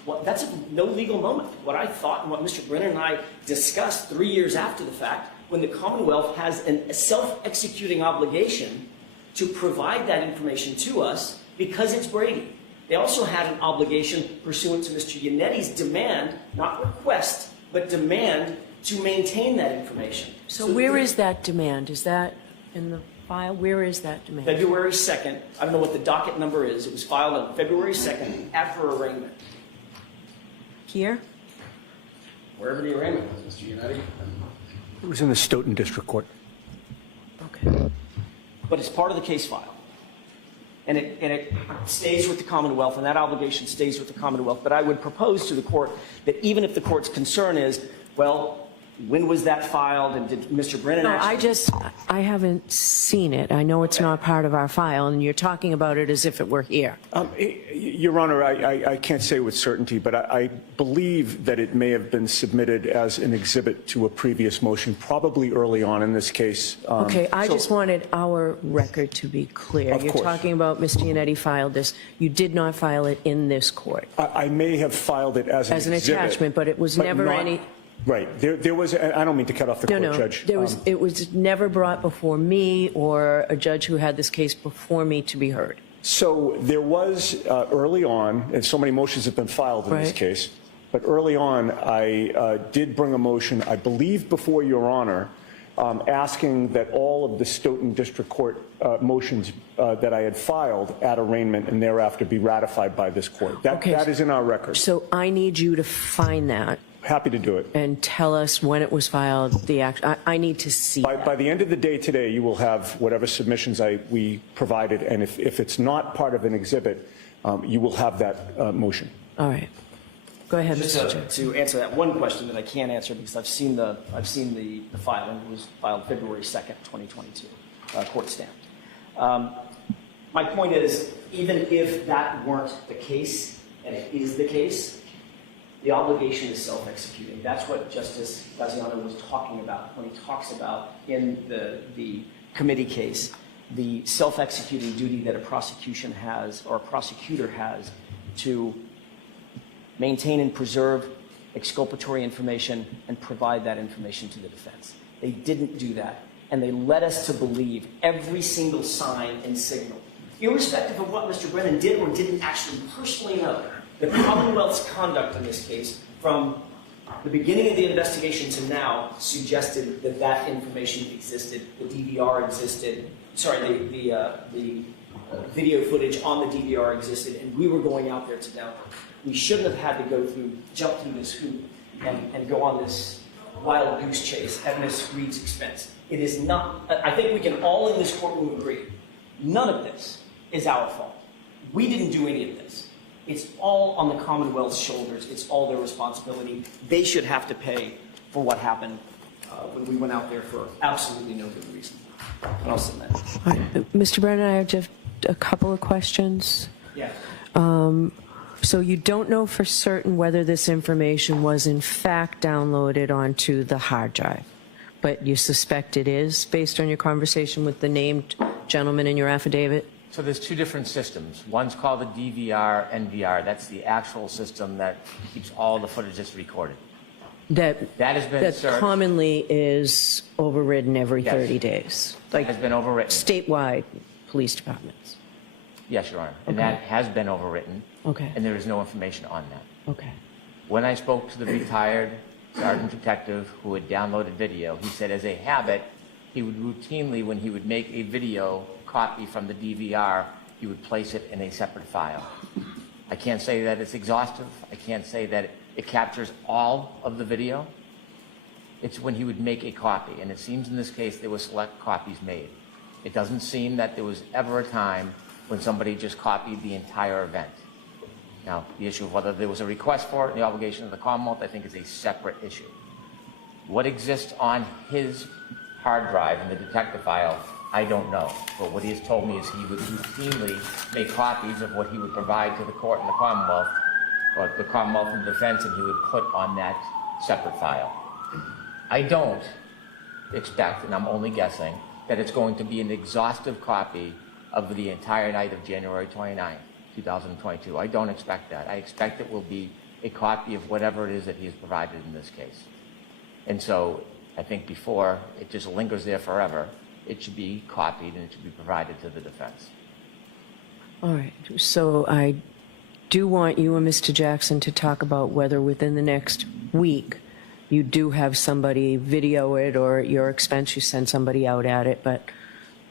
Well, that's no legal moment. What I thought and what Mr. Brennan and I discussed 3 years after the fact, when the Commonwealth has a self-executing obligation to provide that information to us because it's Brady. They also had an obligation pursuant to Mr. Yannetti's demand, not request, but demand to maintain that information. So where is that demand? Is that in the file? Where is that demand? February 2nd. I don't know what the docket number is. It was filed on February 2nd after arraignment. Here? Wherever the arraignment was, Mr. Yannetti. It was in the Stoughton District Court. Okay. But it's part of the case file. And it stays with the Commonwealth, and that obligation stays with the Commonwealth. But I would propose to the court that even if the court's concern is, well, when was that filed, and did Mr. Brennan No, actually... I haven't seen it. I know it's not part of our file, and you're talking about it as if it were here. Your Honor, I can't say with certainty, but I believe that it may have been submitted as an exhibit to a previous motion, probably early on in this case. Okay, I just wanted our record to be clear. Of You're course. talking about Mr. Yannetti filed this. You did not file it in this court. I may have filed it as an exhibit. As an attachment, but it was never not- any... Right. There was, I don't mean to cut off the court, Judge. It was never brought before me or a judge who had this case before me to be heard. So there was early on, and so many motions have been filed in this Right. case, but early on I did bring a motion, I believe before Your Honor, asking that all of the Stoughton District Court motions that I had filed at arraignment and thereafter be ratified by this court. That is in our record. So I need you to find that Happy to do it. and tell us when it was filed, the action. I need to see that. By the end of the day today, you will have whatever submissions we provided, and if it's not part of an exhibit, you will have that motion. All right. Go ahead, Mr. Just Chair. to answer that one question that I can't answer because I've seen the filing. It was filed February 2nd, 2022, court stamped. My point is, even if that weren't the case, and it is the case, the obligation is self-executing. That's what Justice Gaziano was talking about when he talks about in the committee case, the self-executing duty that a prosecution has or a prosecutor has to maintain and preserve exculpatory information and provide that information to the defense. They didn't do that, and they led us to believe every single sign and signal. Irrespective of what Mr. Brennan did or didn't actually personally know, the Commonwealth's conduct in this case, from the beginning of the investigation to now, suggested that that information existed, the DVR existed, the video footage on the DVR existed, and we were going out there to download. We shouldn't have had to jump through this hoop and go on this wild goose chase at Ms. Reed's expense. It is not, I think we can all in this courtroom agree, none of this is our fault. We didn't do any of this. It's all on the Commonwealth's shoulders. It's all their responsibility. They should have to pay for what happened when we went out there for absolutely no good reason. And I'll send that. All right. Mr. Brennan, I have just a couple of questions. Yeah. So you don't know for certain whether this information was in fact downloaded onto the hard drive, but you suspect it is based on your conversation with the named gentleman in your affidavit? So there's two different systems. One's called the DVR, NVR. That's the actual system that keeps all the footage that's recorded. That has been searched. Commonly is overridden every Yes. 30 days. Like Has been overwritten. statewide police departments. Yes, Your Honor. And Okay. that has been overwritten. Okay. And there is no information on that. Okay. When I spoke to the retired sergeant detective who had downloaded video, he said as a habit, he would routinely, when he would make a video copy from the DVR, he would place it in a separate file. I can't say that it's exhaustive. I can't say that it captures all of the video. It's when he would make a copy, and it seems in this case there were select copies made. It doesn't seem that there was ever a time when somebody just copied the entire event. Now, the issue of whether there was a request for it and the obligation of the Commonwealth, I think, is a separate issue. What exists on his hard drive in the detective file, I don't know. But what he has told me is he would routinely make copies of what he would provide to the court and the Commonwealth, or the Commonwealth and the defense, and he would put on that separate file. I don't expect, and I'm only guessing, that it's going to be an exhaustive copy of the entire night of January 29, 2022. I don't expect that. I expect it will be a copy of whatever it is that he has provided in this case. And so I think before it just lingers there forever, it should be copied and it should be provided to the defense. All right. So I do want you and Mr. Jackson to talk about whether within the next week you do have somebody video it, or at your expense you send somebody out at it, but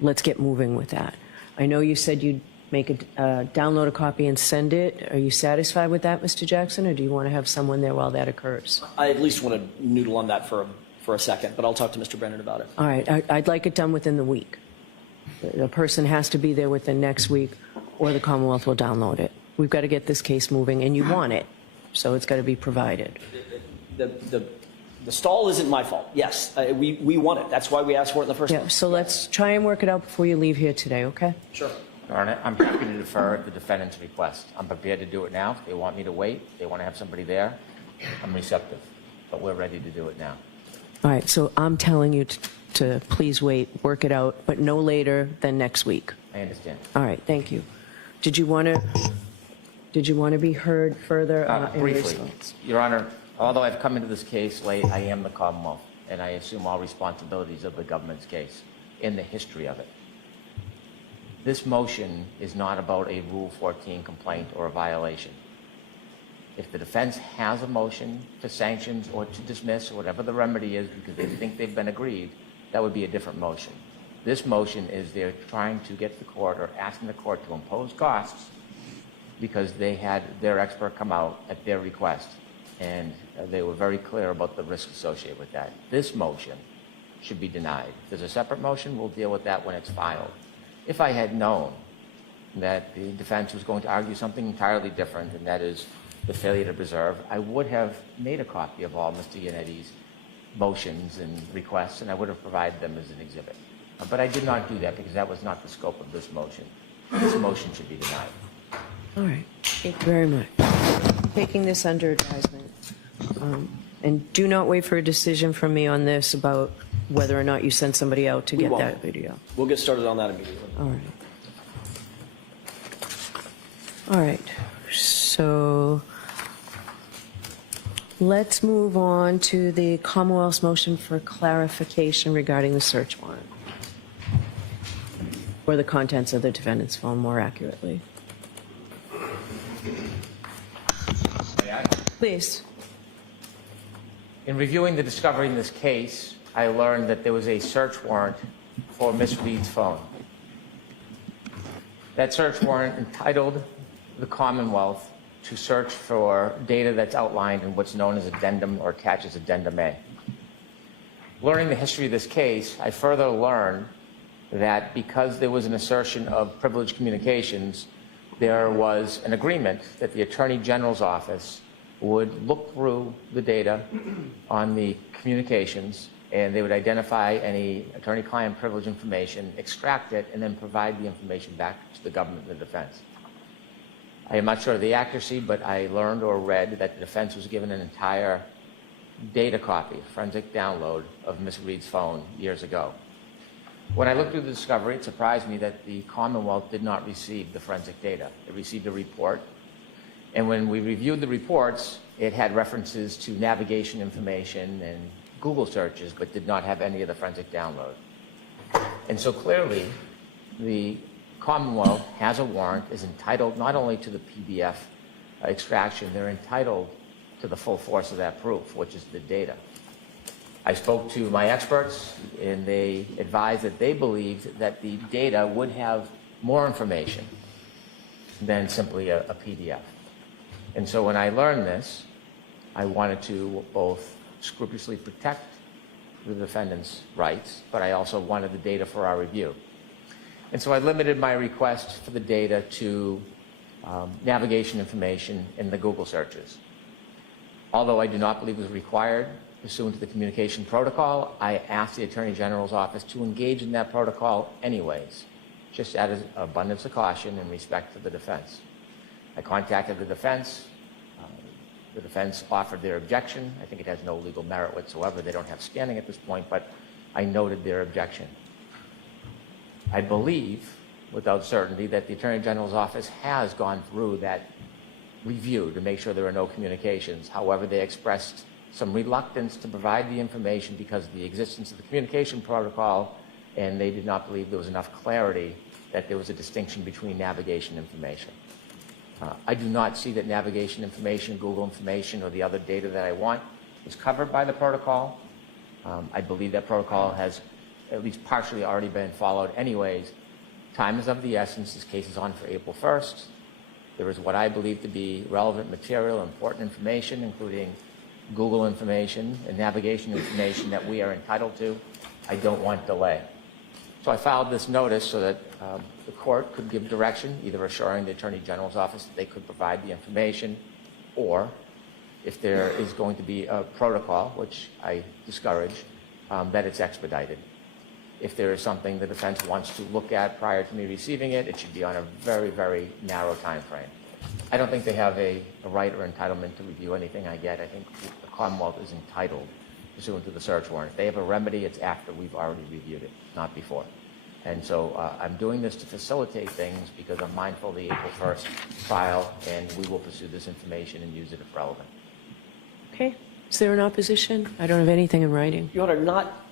let's get moving with that. I know you said you'd make download a copy and send it. Are you satisfied with that, Mr. Jackson, or do you want to have someone there while that occurs? I at least want to noodle on that for a second, but I'll talk to Mr. Brennan about it. All right. I'd like it done within the week. The person has to be there within next week, or the Commonwealth will download it. We've got to get this case moving, and you want it, so it's got to be provided. The stall isn't my fault. Yes, we want it. That's why we asked for it in the first Yeah, place. so let's try and work it out before you leave here today, okay? Sure. Your Honor, I'm happy to defer the defendant's request. I'm prepared to do it now. If they want me to wait, if they want to have somebody there, I'm receptive. But we're ready to do it now. All right, so I'm telling you to please wait, work it out, but no later than next week. I understand. All right, thank you. Did you want to be heard further in Briefly, response? Your Honor, although I've come into this case late, I am the Commonwealth, and I assume all responsibilities of the government's case in the history of it. This motion is not about a Rule 14 complaint or a violation. If the defense has a motion for sanctions or to dismiss or whatever the remedy is because they think they've been agreed, that would be a different motion. This motion is they're trying to get the court or asking the court to impose costs because they had their expert come out at their request, and they were very clear about the risk associated with that. This motion should be denied. If there's a separate motion, we'll deal with that when it's filed. If I had known that the defense was going to argue something entirely different, and that is the failure to preserve, I would have made a copy of all Mr. Iannetti's motions and requests, and I would have provided them as an exhibit. But I did not do that because that was not the scope of this motion. This motion should be denied. All right, thank you very much. Taking this under advisement. And do not wait for a decision from me on this about whether or not you send somebody out to We get won't. that video. We'll get started on that immediately. All right. All right, so let's move on to the Commonwealth's motion for clarification regarding the search warrant, or the contents of the defendant's phone, more accurately. Please. In reviewing the discovery in this case, I learned that there was a search warrant for Ms. Reed's phone. That search warrant entitled the Commonwealth to search for data that's outlined in what's known as addendum or attached as addendum A. Learning the history of this case, I further learned that because there was an assertion of privileged communications, there was an agreement that the Attorney General's office would look through the data on the communications and they would identify any attorney-client privilege information, extract it, and then provide the information back to the government and the defense. I am not sure of the accuracy, but I learned or read that the defense was given an entire data copy, forensic download of Ms. Reed's phone years ago. When I looked through the discovery, it surprised me that the Commonwealth did not receive the forensic data. It received a report, and when we reviewed the reports, it had references to navigation information and Google searches, but did not have any of the forensic download. And so clearly, the Commonwealth has a warrant, is entitled not only to the PDF extraction, they're entitled to the full force of that proof, which is the data. I spoke to my experts, and they advised that they believed that the data would have more information than simply a PDF. And so when I learned this, I wanted to both scrupulously protect the defendant's rights, but I also wanted the data for our review. And so I limited my request for the data to navigation information in the Google searches. Although I do not believe it was required pursuant to the communication protocol, I asked the Attorney General's office to engage in that protocol anyways, just out of abundance of caution and respect for the defense. I contacted the defense. The defense offered their objection. I think it has no legal merit whatsoever. They don't have standing at this point, but I noted their objection. I believe, without certainty, that the Attorney General's office has gone through that review to make sure there are no communications. However, they expressed some reluctance to provide the information because of the existence of the communication protocol, and they did not believe there was enough clarity that there was a distinction between navigation information. I do not see that navigation information, Google information, or the other data that I want is covered by the protocol. I believe that protocol has at least partially already been followed anyways. Time is of the essence. This case is on for April 1st. There is what I believe to be relevant material, important information, including Google information and navigation information that we are entitled to. I don't want delay. So I filed this notice so that the court could give direction, either assuring the Attorney General's office that they could provide the information, or if there is going to be a protocol, which I discourage, that it's expedited. If there is something the defense wants to look at prior to me receiving it, it should be on a very, very narrow time frame. I don't think they have a right or entitlement to review anything I get. I think the Commonwealth is entitled pursuant to the search warrant. If they have a remedy, it's after we've already reviewed it, not before. And so I'm doing this to facilitate things because I'm mindful of the April 1st trial, and we will pursue this information and use it if relevant. Okay. Is there an opposition? I don't have anything in writing. Your Honor, not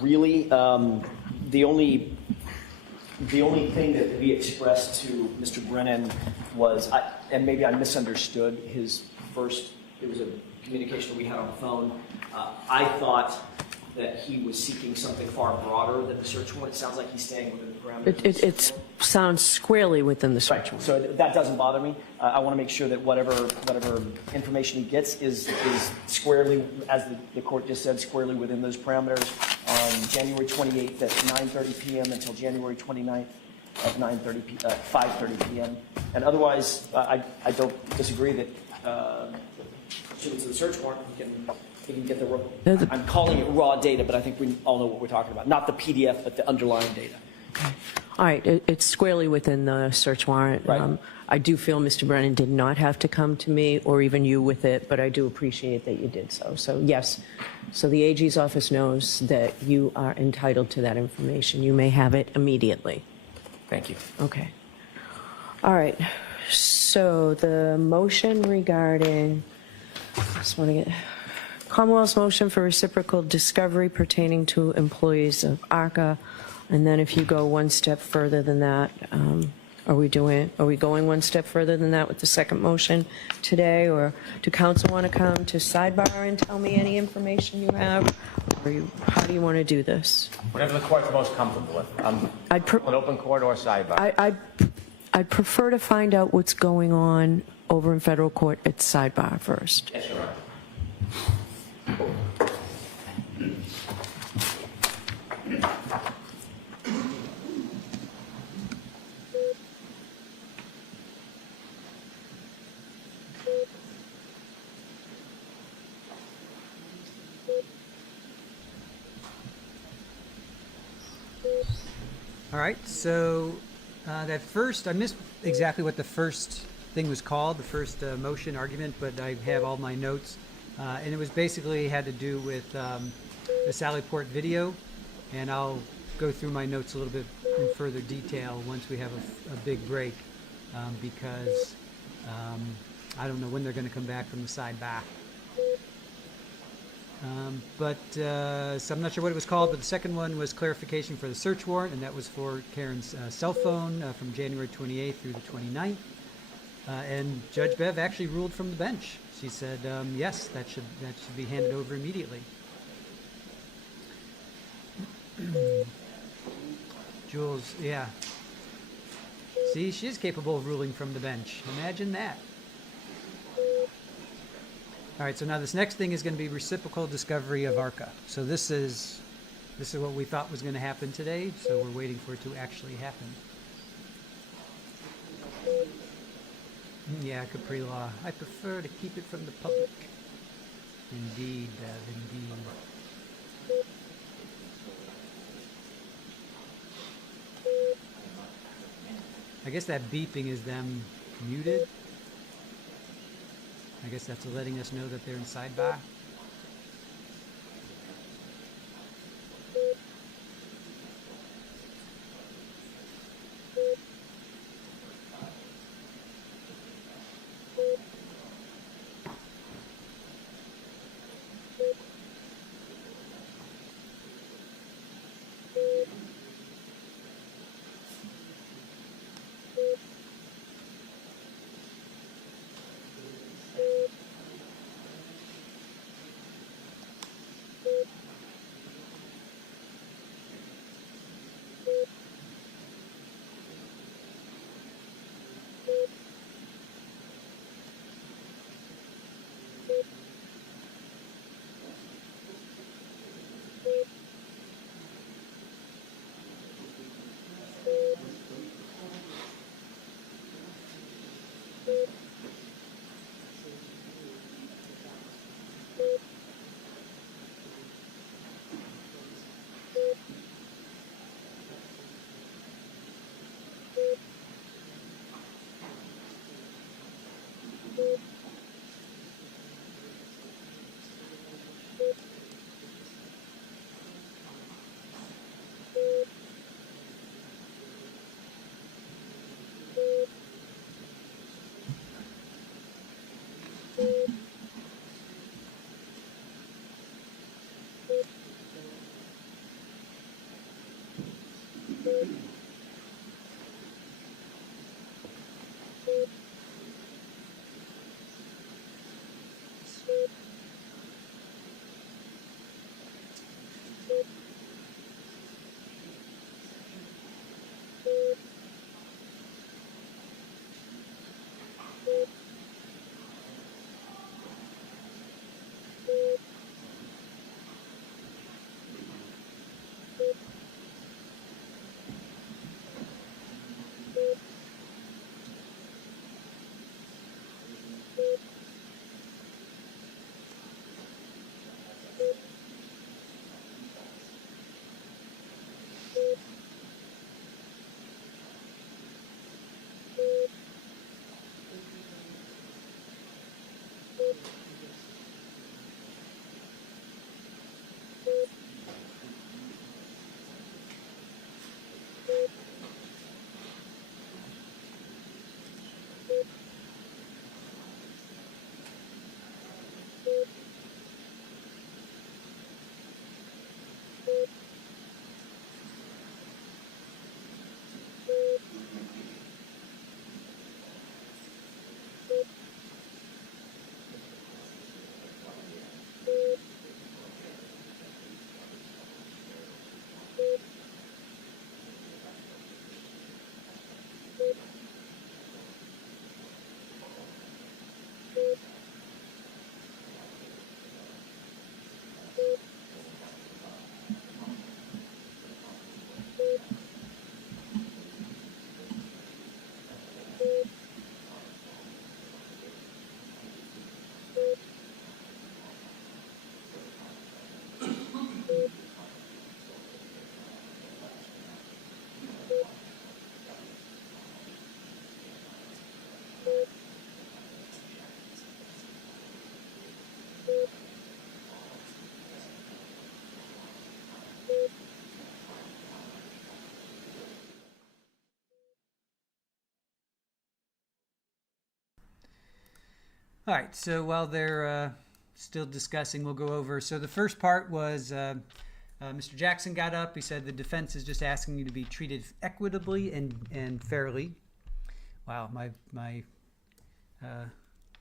really. The only thing that we expressed to Mr. Brennan was, and maybe I misunderstood his first, there was a communication that we had on the phone. I thought that he was seeking something far broader than the search warrant. It sounds like he's staying within the parameters. It sounds squarely within the search Right. warrant. So that doesn't bother me. I want to make sure that whatever information he gets is squarely, as the court just said, squarely within those parameters. On January 28th at 9:30 p.m. until January 29th at 5:30 p.m. And otherwise, I don't disagree that pursuant to the search warrant, he can get the. I'm calling it raw data, but I think we all know what we're talking about. Not the PDF, but the underlying data. All right. It's squarely within the search warrant. Right. I do feel Mr. Brennan did not have to come to me or even you with it, but I do appreciate that you did so. So, yes. So the AG's office knows that you are entitled to that information. You may have it immediately. Thank you. Okay. All right. So the motion regarding, just want to get, Commonwealth's motion for reciprocal discovery pertaining to employees of ARCCA. And then if you go one step further than that, are we going one step further than that with the second motion today? Or do counsel want to come to Sidebar and tell me any information you have? Or how do you want to do this? Whatever the court's most comfortable with. An open court or sidebar. I'd prefer to find out what's going on over in federal court at Sidebar first. Yes, Your Honor. All right, so that first, I missed exactly what the first thing was called, the first motion argument, but I have all my notes. And it was basically had to do with the Sallyport video, and I'll go through my notes a little bit in further detail once we have a big break, because I don't know when they're going to come back from the sidebar. So I'm not sure what it was called, but the second one was clarification for the search warrant, and that was for Karen's cell phone from January 28th through the 29th. And Judge Bev actually ruled from the bench. She said, yes, that should be handed over immediately. Jules, yeah. See, she is capable of ruling from the bench. Imagine that. All right, so now this next thing is going to be reciprocal discovery of ARCCA. So this is what we thought was going to happen today, so we're waiting for it to actually happen. Yeah, Capri law. I prefer to keep it from the public. Indeed, indeed. I guess that beeping is them muted. I guess that's letting us know that they're in sidebar. All right, so while they're still discussing, we'll go over. So the first part was Mr. Jackson got up. He said the defense is just asking you to be treated equitably and fairly. Wow, my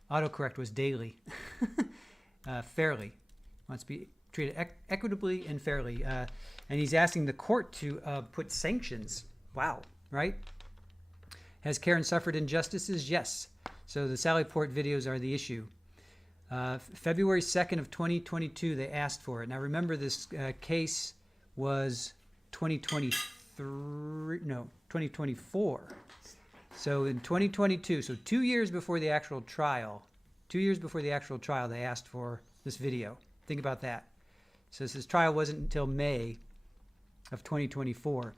autocorrect was daily. Fairly. Wants to be treated equitably and fairly. And he's asking the court to put sanctions. Wow, right? Has Karen suffered injustices? Yes. So the Sallyport videos are the issue. February 2nd of 2022, they asked for it. Now remember, this case was 2024. So in 2022, so 2 years before the actual trial, they asked for this video. Think about that. So this trial wasn't until May of 2024.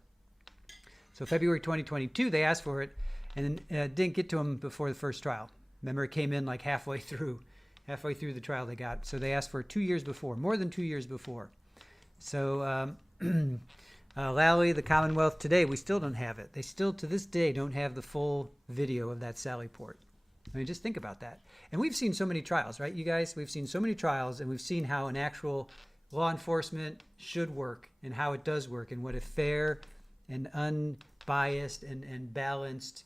So February 2022, they asked for it, and didn't get to them before the first trial. Remember, it came in like halfway through the trial they got. So they asked for it 2 years before, more than 2 years before. So Lally, the Commonwealth, today, we still don't have it. They still, to this day, don't have the full video of that Sallyport. I mean, just think about that. And we've seen so many trials, right, you guys? We've seen so many trials, and we've seen how an actual law enforcement should work and how it does work and what a fair and unbiased and balanced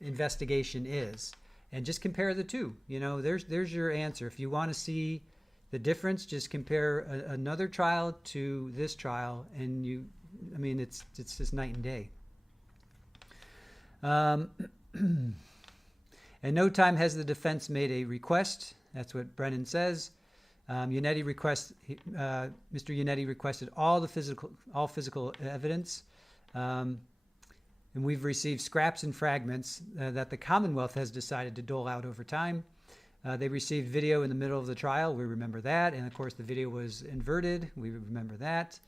investigation is. And just compare the two. You know, there's your answer. If you want to see the difference, just compare another trial to this trial, and it's just night and day. In no time has the defense made a request. That's what Brennan says. Mr. Yannetti requested all physical evidence. And we've received scraps and fragments that the Commonwealth has decided to dole out over time. They received video in the middle of the trial. We remember that. And of course, the video was inverted. We remember that.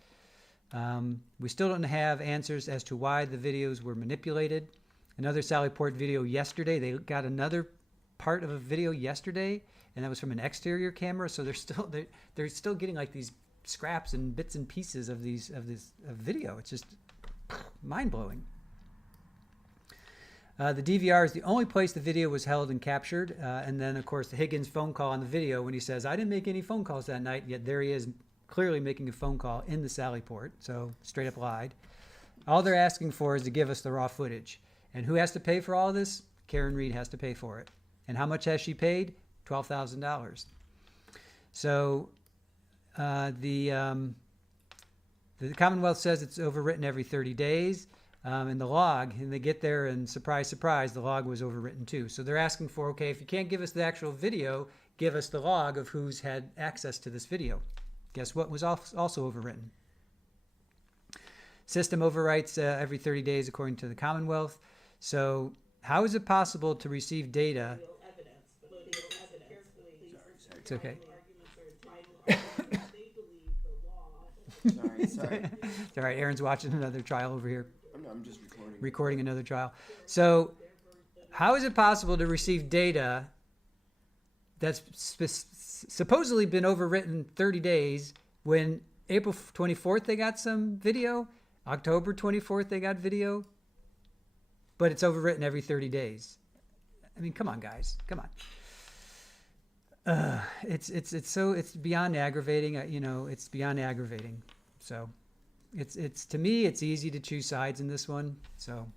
We still don't have answers as to why the videos were manipulated. Another Sallyport video yesterday. They got another part of a video yesterday, and that was from an exterior camera. So they're still getting like these scraps and bits and pieces of this video. It's just mind-blowing. The DVR is the only place the video was held and captured. And then, of course, the Higgins phone call on the video when he says, I didn't make any phone calls that night, yet there he is clearly making a phone call in the Sallyport. So straight up lied. All they're asking for is to give us the raw footage. And who has to pay for all this? Karen Reed has to pay for it. And how much has she paid? $12,000. So the Commonwealth says it's overwritten every 30 days. And the log, and they get there, and surprise, surprise, the log was overwritten too. So they're asking for, okay, if you can't give us the actual video, give us the log of who's had access to this video. Guess what was also overwritten? System overwrites every 30 days according to the Commonwealth. So how is it possible to receive data? It's okay. Sorry. It's all right. Aaron's watching another trial over here. I'm just Recording another trial. So how is it possible to receive data that's supposedly been overwritten 30 days when April 24th they got some video, October 24th they got video, but it's overwritten every 30 days? I mean, come on, guys. Come on. It's beyond aggravating. It's beyond aggravating. So it's to me, it's easy to choose sides in this one. So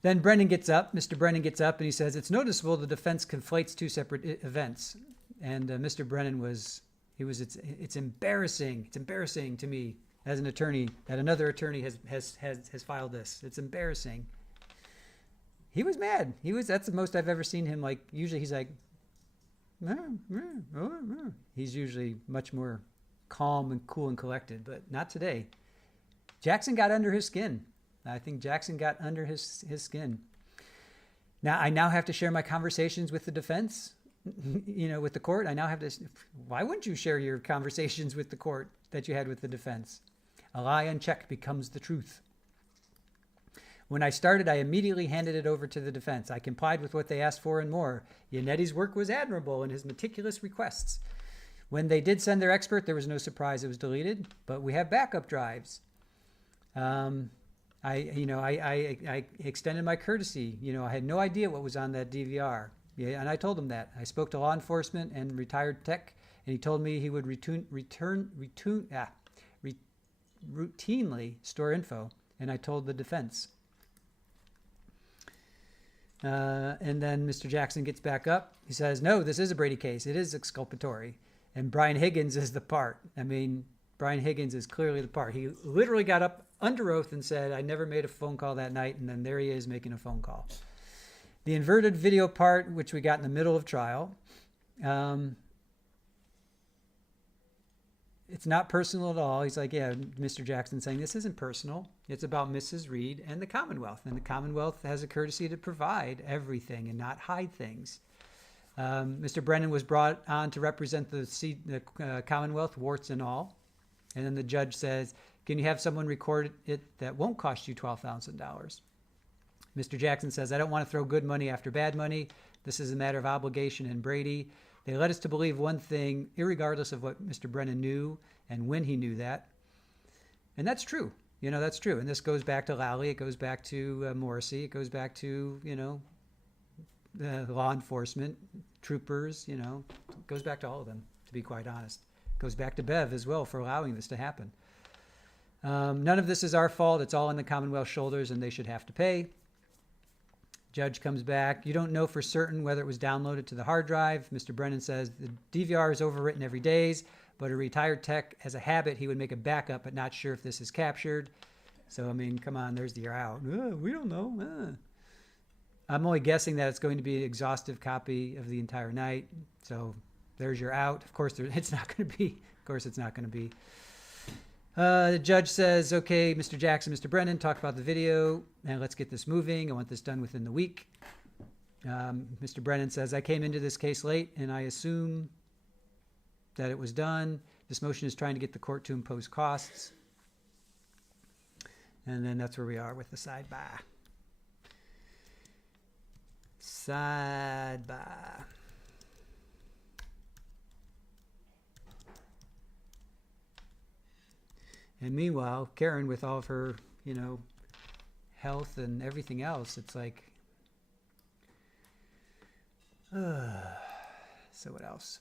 then Brennan gets up. Mr. Brennan gets up and he says, it's noticeable the defense conflates two separate events. And Mr. Brennan it's embarrassing. It's embarrassing to me as an attorney that another attorney has filed this. It's embarrassing. He was mad. That's the most I've ever seen him. Like, usually he's like, he's usually much more calm and cool and collected, but not today. Jackson got under his skin. I think Jackson got under his skin. Now, I now have to share my conversations with the defense, with the court. I now have to, why wouldn't you share your conversations with the court that you had with the defense? A lie unchecked becomes the truth. When I started, I immediately handed it over to the defense. I complied with what they asked for and more. Yannetti's work was admirable in his meticulous requests. When they did send their expert, there was no surprise it was deleted, but we have backup drives. I extended my courtesy. I had no idea what was on that DVR. Yeah, and I told him that. I spoke to law enforcement and retired tech, and he told me he would routinely store info, and I told the defense. And then Mr. Jackson gets back up. He says, no, this is a Brady case. It is exculpatory. And Brian Higgins is the part. I mean, Brian Higgins is clearly the part. He literally got up under oath and said, I never made a phone call that night. And then there he is making a phone call. The inverted video part, which we got in the middle of trial, it's not personal at all. He's like, yeah, Mr. Jackson saying this isn't personal. It's about Mrs. Reed and the Commonwealth. And the Commonwealth has a courtesy to provide everything and not hide things. Mr. Brennan was brought on to represent the Commonwealth, warts and all. And then the judge says, can you have someone record it that won't cost you $12,000? Mr. Jackson says, I don't want to throw good money after bad money. This is a matter of obligation and Brady. They led us to believe one thing, irregardless of what Mr. Brennan knew and when he knew that. And that's true. That's true. And this goes back to Lally. It goes back to Morrissey. It goes back to, the law enforcement, troopers, it goes back to all of them, to be quite honest. It goes back to Bev as well for allowing this to happen. None of this is our fault. It's all on the Commonwealth's shoulders, and they should have to pay. Judge comes back. You don't know for certain whether it was downloaded to the hard drive. Mr. Brennan says the DVR is overwritten every day, but a retired tech, as a habit, he would make a backup, but not sure if this is captured. So, I mean, come on, there's the out. We don't know. I'm only guessing that it's going to be an exhaustive copy of the entire night. So there's your out. Of course, it's not going to be. Of course, it's not going to be. The judge says, okay, Mr. Jackson, Mr. Brennan, talk about the video, and let's get this moving. I want this done within the week. Mr. Brennan says, I came into this case late, and I assume that it was done. This motion is trying to get the court to impose costs. And then that's where we are with the sidebar. Sidebar. And meanwhile, Karen, with all of her, health and everything else, it's like, so what else?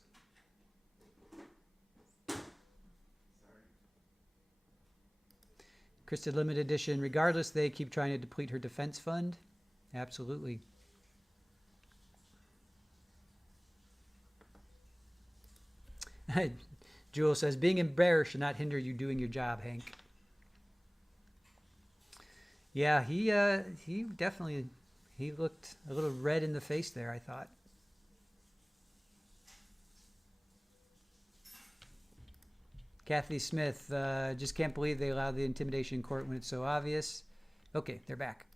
Krista Limited Edition, regardless, they keep trying to deplete her defense fund. Absolutely. Jewel says, being embarrassed should not hinder you doing your job, Hank. Yeah, he definitely, he looked a little red in the face there, I thought. Kathy Smith, just can't believe they allowed the intimidation in court when it's so obvious. Okay, they're back.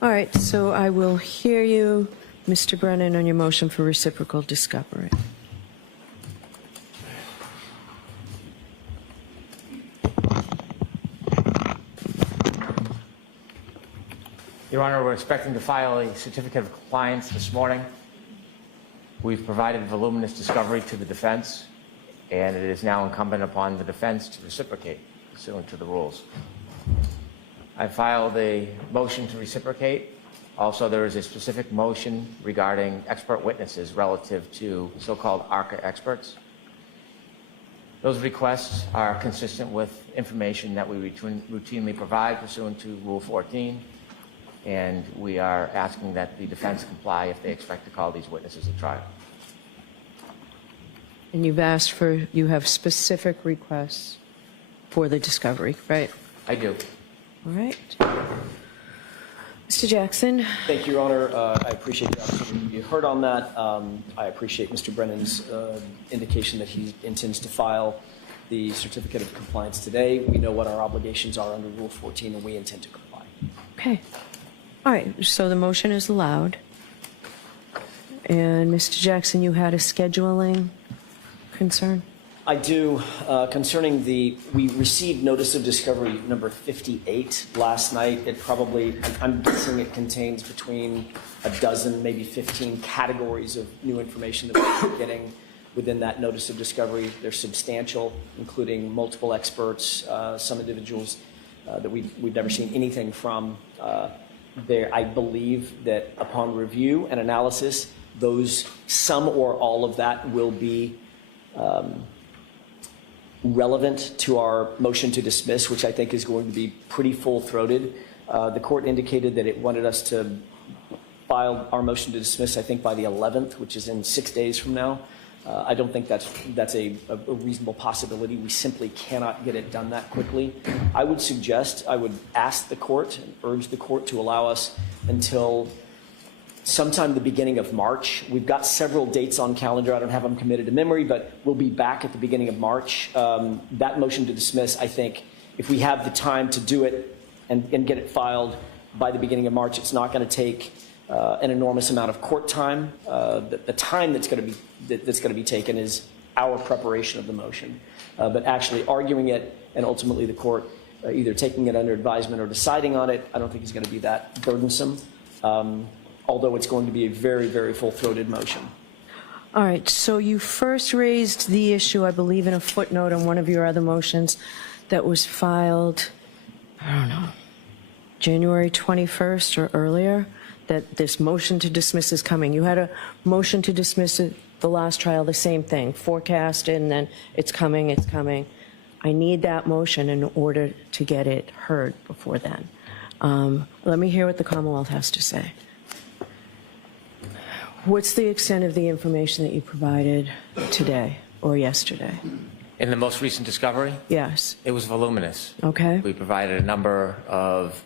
All right, so I will hear you, Mr. Brennan, on your motion for reciprocal discovery. Your Honor, we're expecting to file a certificate of compliance this morning. We've provided voluminous discovery to the defense, and it is now incumbent upon the defense to reciprocate pursuant to the rules. I filed a motion to reciprocate. Also, there is a specific motion regarding expert witnesses relative to so-called ARCCA experts. Those requests are consistent with information that we routinely provide pursuant to Rule 14, and we are asking that the defense comply if they expect to call these witnesses at trial. And you've asked for, you have specific requests for the discovery, right? I do. All right. Mr. Jackson. Thank you, Your Honor. I appreciate the opportunity to be heard on that. I appreciate Mr. Brennan's indication that he intends to file the certificate of compliance today. We know what our obligations are under Rule 14, and we intend to comply. Okay. All right, so the motion is allowed. And Mr. Jackson, you had a scheduling concern? I do. Concerning we received notice of discovery number 58 last night. It probably, I'm guessing it contains between a dozen, maybe 15 categories of new information that we're getting within that notice of discovery. They're substantial, including multiple experts, some individuals that we've never seen anything from. There, I believe that upon review and analysis, some or all of that will be relevant to our motion to dismiss, which I think is going to be pretty full-throated. The court indicated that it wanted us to file our motion to dismiss, I think, by the 11th, which is in 6 days from now. I don't think that's a reasonable possibility. We simply cannot get it done that quickly. I would ask the court and urge the court to allow us until sometime the beginning of March. We've got several dates on calendar. I don't have them committed to memory, but we'll be back at the beginning of March. That motion to dismiss, I think, if we have the time to do it and get it filed by the beginning of March, it's not going to take an enormous amount of court time. The time that's going to be taken is our preparation of the motion. But actually arguing it and ultimately the court either taking it under advisement or deciding on it, I don't think is going to be that burdensome. Although it's going to be a very, very full-throated motion. All right, so you first raised the issue, I believe, in a footnote on one of your other motions that was filed, I don't know, January 21st or earlier, that this motion to dismiss is coming. You had a motion to dismiss it, the last trial, the same thing, forecast, and then it's coming, it's coming. I need that motion in order to get it heard before then. Let me hear what the Commonwealth has to say. What's the extent of the information that you provided today or yesterday? In the most recent discovery? Yes. It was voluminous. Okay. We provided a number of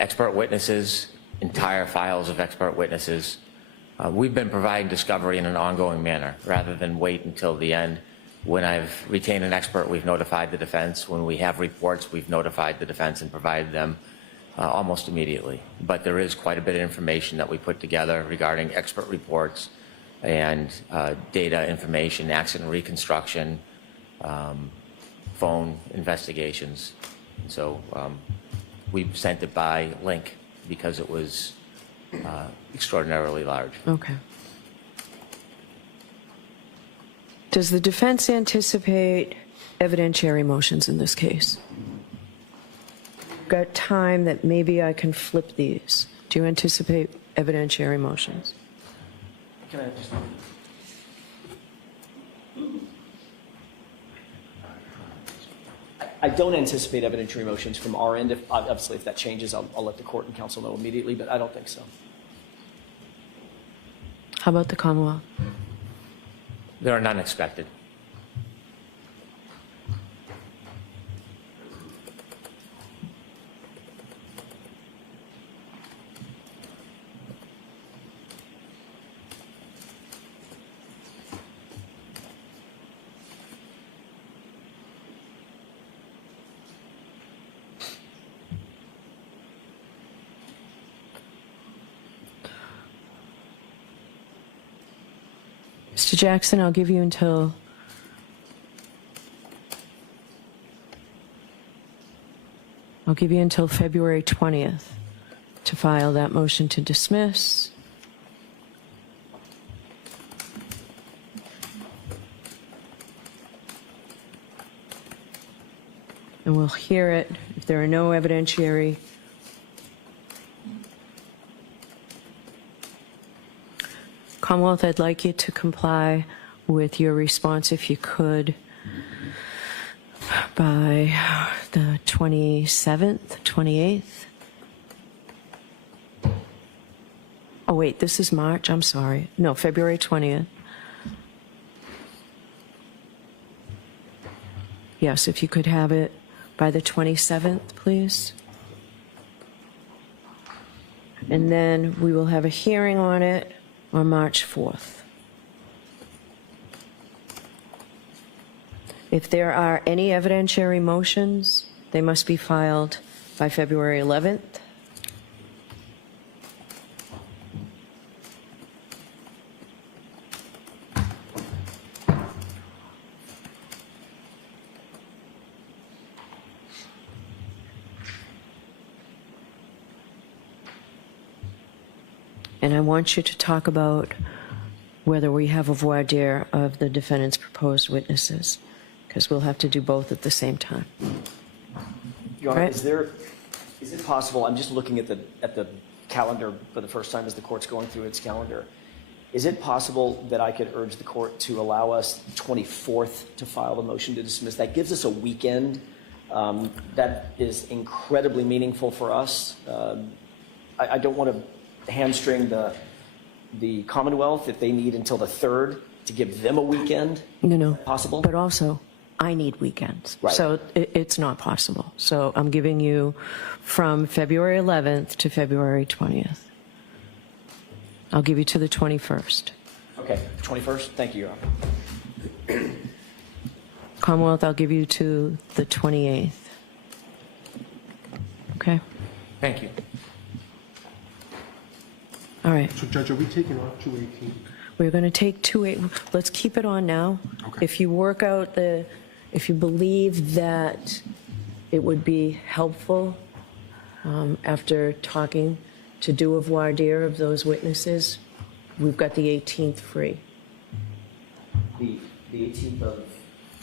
expert witnesses, entire files of expert witnesses. We've been providing discovery in an ongoing manner rather than wait until the end. When I've retained an expert, we've notified the defense. When we have reports, we've notified the defense and provided them almost immediately. But there is quite a bit of information that we put together regarding expert reports and data information, accident reconstruction, phone investigations. So we sent it by link because it was extraordinarily large. Okay. Does the defense anticipate evidentiary motions in this case? Got time that maybe I can flip these. Do you anticipate evidentiary motions? Can I just... I don't anticipate evidentiary motions from our end. Obviously, if that changes, I'll let the court and counsel know immediately, but I don't think so. How about the Commonwealth? There are none expected. Mr. Jackson, I'll give you until February 20th to file that motion to dismiss. And we'll hear it if there are no evidentiary. Commonwealth, I'd like you to comply with your response, if you could, by the 27th, 28th. Oh, wait, this is March. I'm sorry. No, February 20th. Yes, if you could have it by the 27th, please. And then we will have a hearing on it on March 4th. If there are any evidentiary motions, they must be filed by February 11th. and I want you to talk about whether we have a voir dire of the defendant's proposed witnesses, because we'll have to do both at the same time. Your Honor, Right. is it possible, I'm just looking at the calendar for the first time as the court's going through its calendar. Is it possible that I could urge the court to allow us the 24th to file the motion to dismiss? That gives us a weekend. That is incredibly meaningful for us. I don't want to hamstring the Commonwealth if they need until the 3rd to give them a weekend. No. Possible? But also, I need weekends. Right. So it's not possible. So I'm giving you from February 11th to February 20th. I'll give you to the 21st. Okay, 21st? Thank you, Your Honor. Commonwealth, I'll give you to the 28th. Okay? Thank you. All right. So Judge, are we taking off 218? We're going to take 2/8. Let's keep it on now. Okay. If you work out if you believe that it would be helpful after talking to do a voir dire of those witnesses, we've got the 18th free. The 18th of...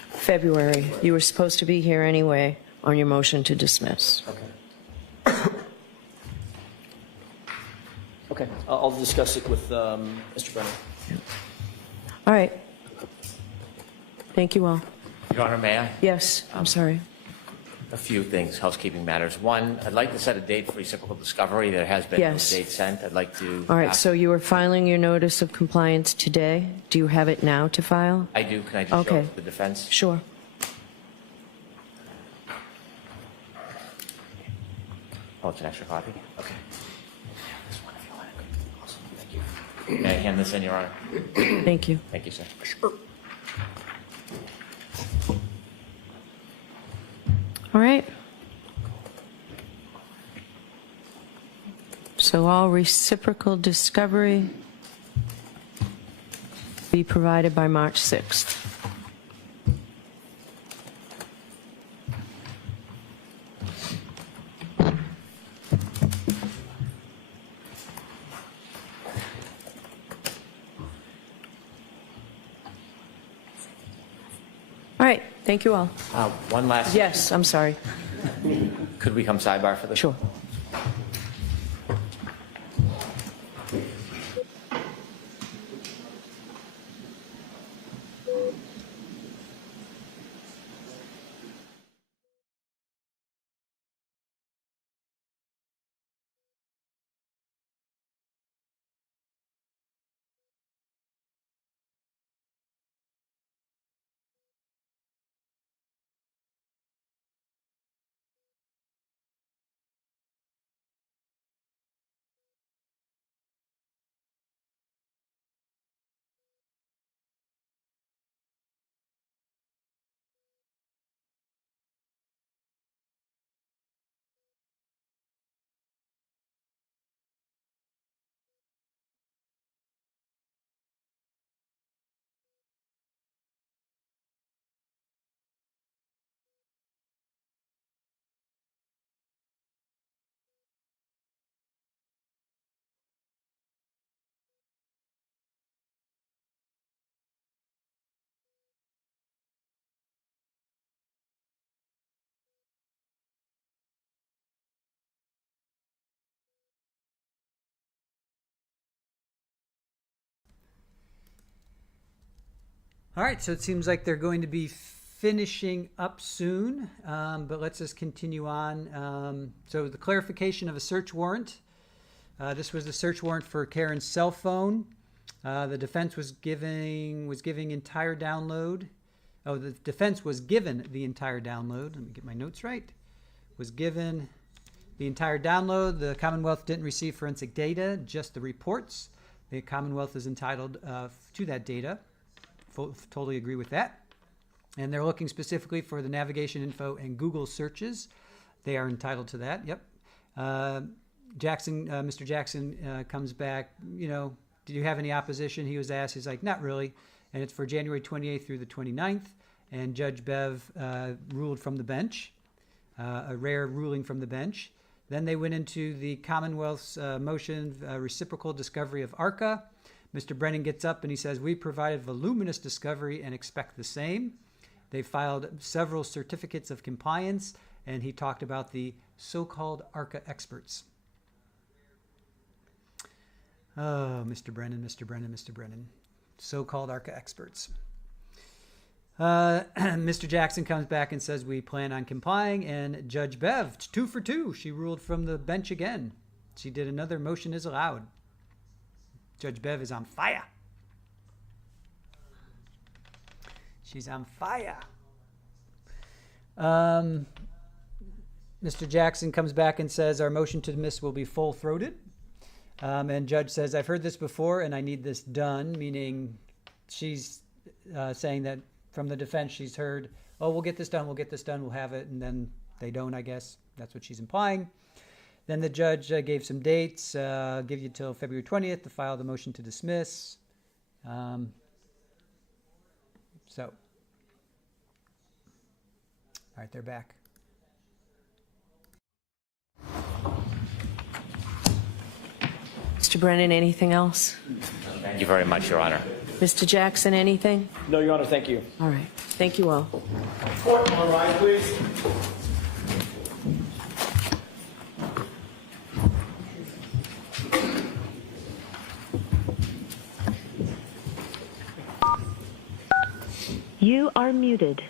February. You were supposed to be here anyway on your motion to dismiss. Okay. Okay, I'll discuss it with Mr. Brennan. All right. Thank you all. Your Honor, may I? Yes, I'm sorry. A few things, housekeeping matters. One, I'd like to set a date for reciprocal discovery. There has been no Yes. date sent. I'd like to... All right, ask- so you were filing your notice of compliance today. Do you have it now to file? I do. Can I just Okay. show the defense? Sure. Oh, it's an extra copy? Okay. This one, if you want it. Awesome. Thank you. May I hand this in, Your Honor? Thank you. Thank you, sir. All right. So all reciprocal discovery be provided by March 6th. All right, thank you all. One last... Yes, I'm sorry. Could we come sidebar for this? Sure. All right, so it seems like they're going to be finishing up soon, but let's just continue on. So the clarification of a search warrant. This was the search warrant for Karen's cell phone. The defense was giving entire download. Oh, the defense was given the entire download. Let me get my notes right. Was given the entire download. The Commonwealth didn't receive forensic data, just the reports. The Commonwealth is entitled to that data. Totally agree with that. And they're looking specifically for the navigation info and Google searches. They are entitled to that. Yep. Mr. Jackson comes back. You know, do you have any opposition? He was asked. He's like, not really. And it's for January 28th through the 29th. And Judge Bev ruled from the bench, a rare ruling from the bench. Then they went into the Commonwealth's motion, reciprocal discovery of ARCCA. Mr. Brennan gets up and he says, we provided voluminous discovery and expect the same. They filed several certificates of compliance, and he talked about the so-called ARCCA experts. Oh, Mr. Brennan, Mr. Brennan, Mr. Brennan. So-called ARCCA experts. Mr. Jackson comes back and says we plan on complying, and Judge Bev, 2 for 2. She ruled from the bench again. She did another motion is allowed. Judge Bev is on fire. She's on fire. Mr. Jackson comes back and says our motion to dismiss will be full-throated. And Judge says, I've heard this before and I need this done, meaning she's saying that from the defense she's heard, oh, we'll get this done, we'll have it, and then they don't, I guess. That's what she's implying. Then the judge gave some dates, give you till February 20th to file the motion to dismiss. All right, they're back. Mr. Brennan, anything else? Thank you very much, Your Honor. Mr. Jackson, anything? No, Your Honor, thank you. All right. Thank you all. Court, on line, please. You are muted.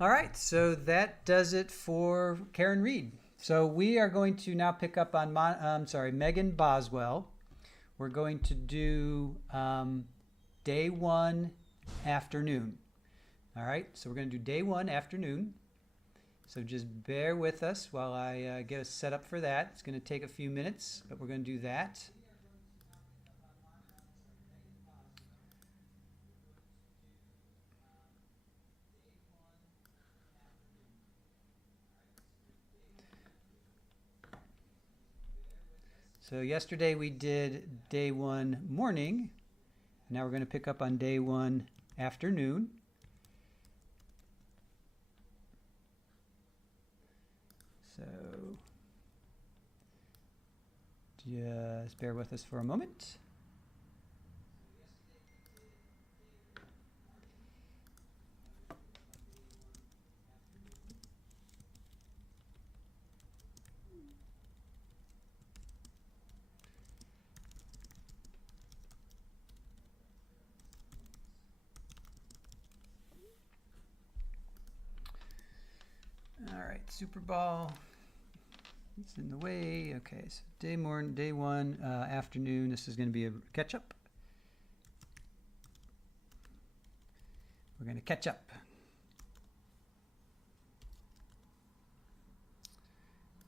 All right, so that does it for Karen Reed. So we are going to now pick up on Megan Boswell. We're going to do day 1 afternoon. All right, so we're going to do day 1 afternoon. So just bear with us while I get us set up for that. It's going to take a few minutes, but we're going to do that. So yesterday we did day 1 morning. Now we're going to pick up on day 1 afternoon. So just bear with us for a moment. All right, Super Bowl. It's in the way. Okay, so day 1 afternoon. This is going to be a catch up. We're going to catch up.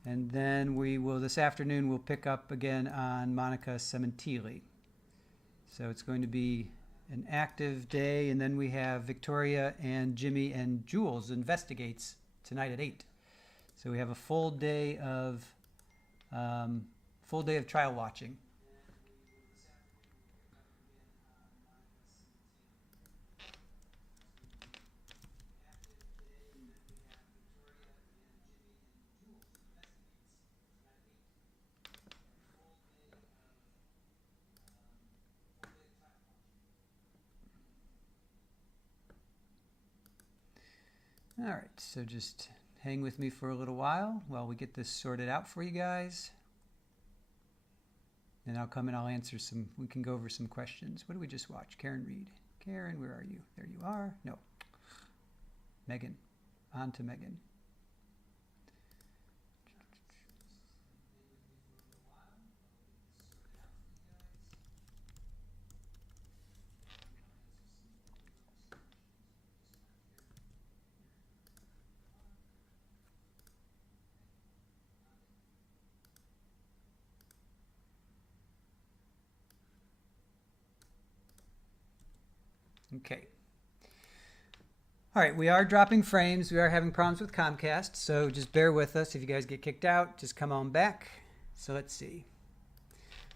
And then we will, this afternoon, we'll pick up again on Monica Sementili. So it's going to be an active day, and then we have Victoria and Jimmy and Jules investigates tonight at 8. So we have a full day of trial watching. All right, so just hang with me for a little while we get this sorted out for you guys. Then I'll come and I'll answer some, we can go over some questions. What did we just watch? Karen Reed. Karen, where are you? There you are. No. Megan. On to Megan. Okay. All right, we are dropping frames. We are having problems with Comcast, so just bear with us. If you guys get kicked out, just come on back. So let's see.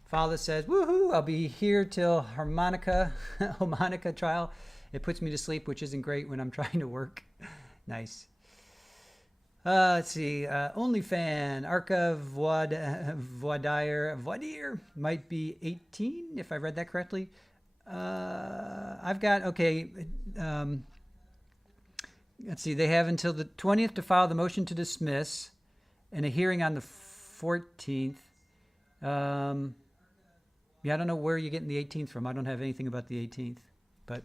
Father says, woohoo, I'll be here till harmonica trial. It puts me to sleep, which isn't great when I'm trying to work. Nice. Let's see. OnlyFan, ARCCA Voir might be 18, if I read that correctly. I've got, okay. Let's see. They have until the 20th to file the motion to dismiss and a hearing on the 14th. Yeah, I don't know where you're getting the 18th from. I don't have anything about the 18th, but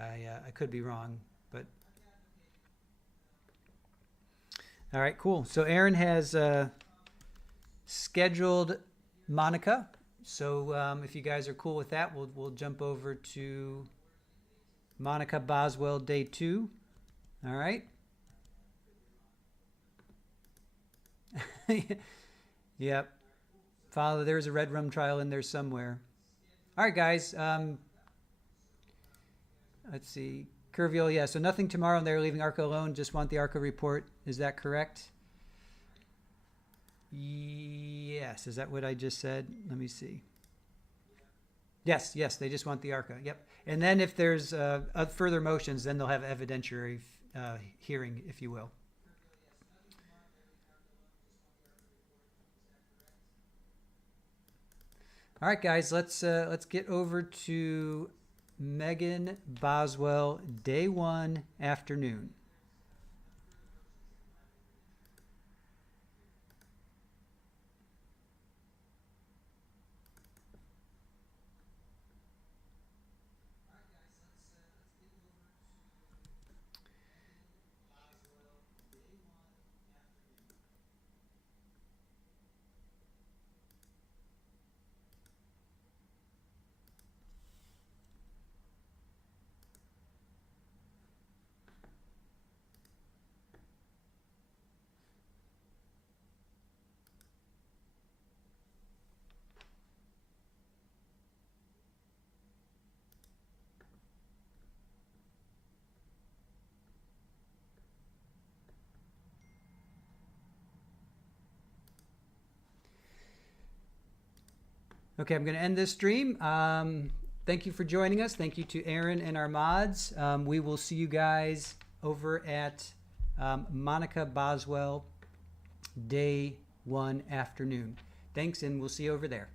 I could be wrong. But all right, cool. So Aaron has scheduled Monica. So if you guys are cool with that, we'll jump over to Monica Boswell, day 2. All right. Yep. Father, there's a red rum trial in there somewhere. All right, guys. Let's see. Curviel, yeah. So nothing tomorrow, and they're leaving ARCCA alone. Just want the ARCCA report. Is that correct? Yes. Is that what I just said? Let me see. Yes. They just want the ARCCA. Yep. And then if there's further motions, then they'll have evidentiary hearing, if you will. All right, guys, let's get over to Megan Boswell, day 1, afternoon. Okay, I'm going to end this stream. Thank you for joining us. Thank you to Aaron and our mods. We will see you guys over at Monica Boswell, day 1, afternoon. Thanks, and we'll see you over there.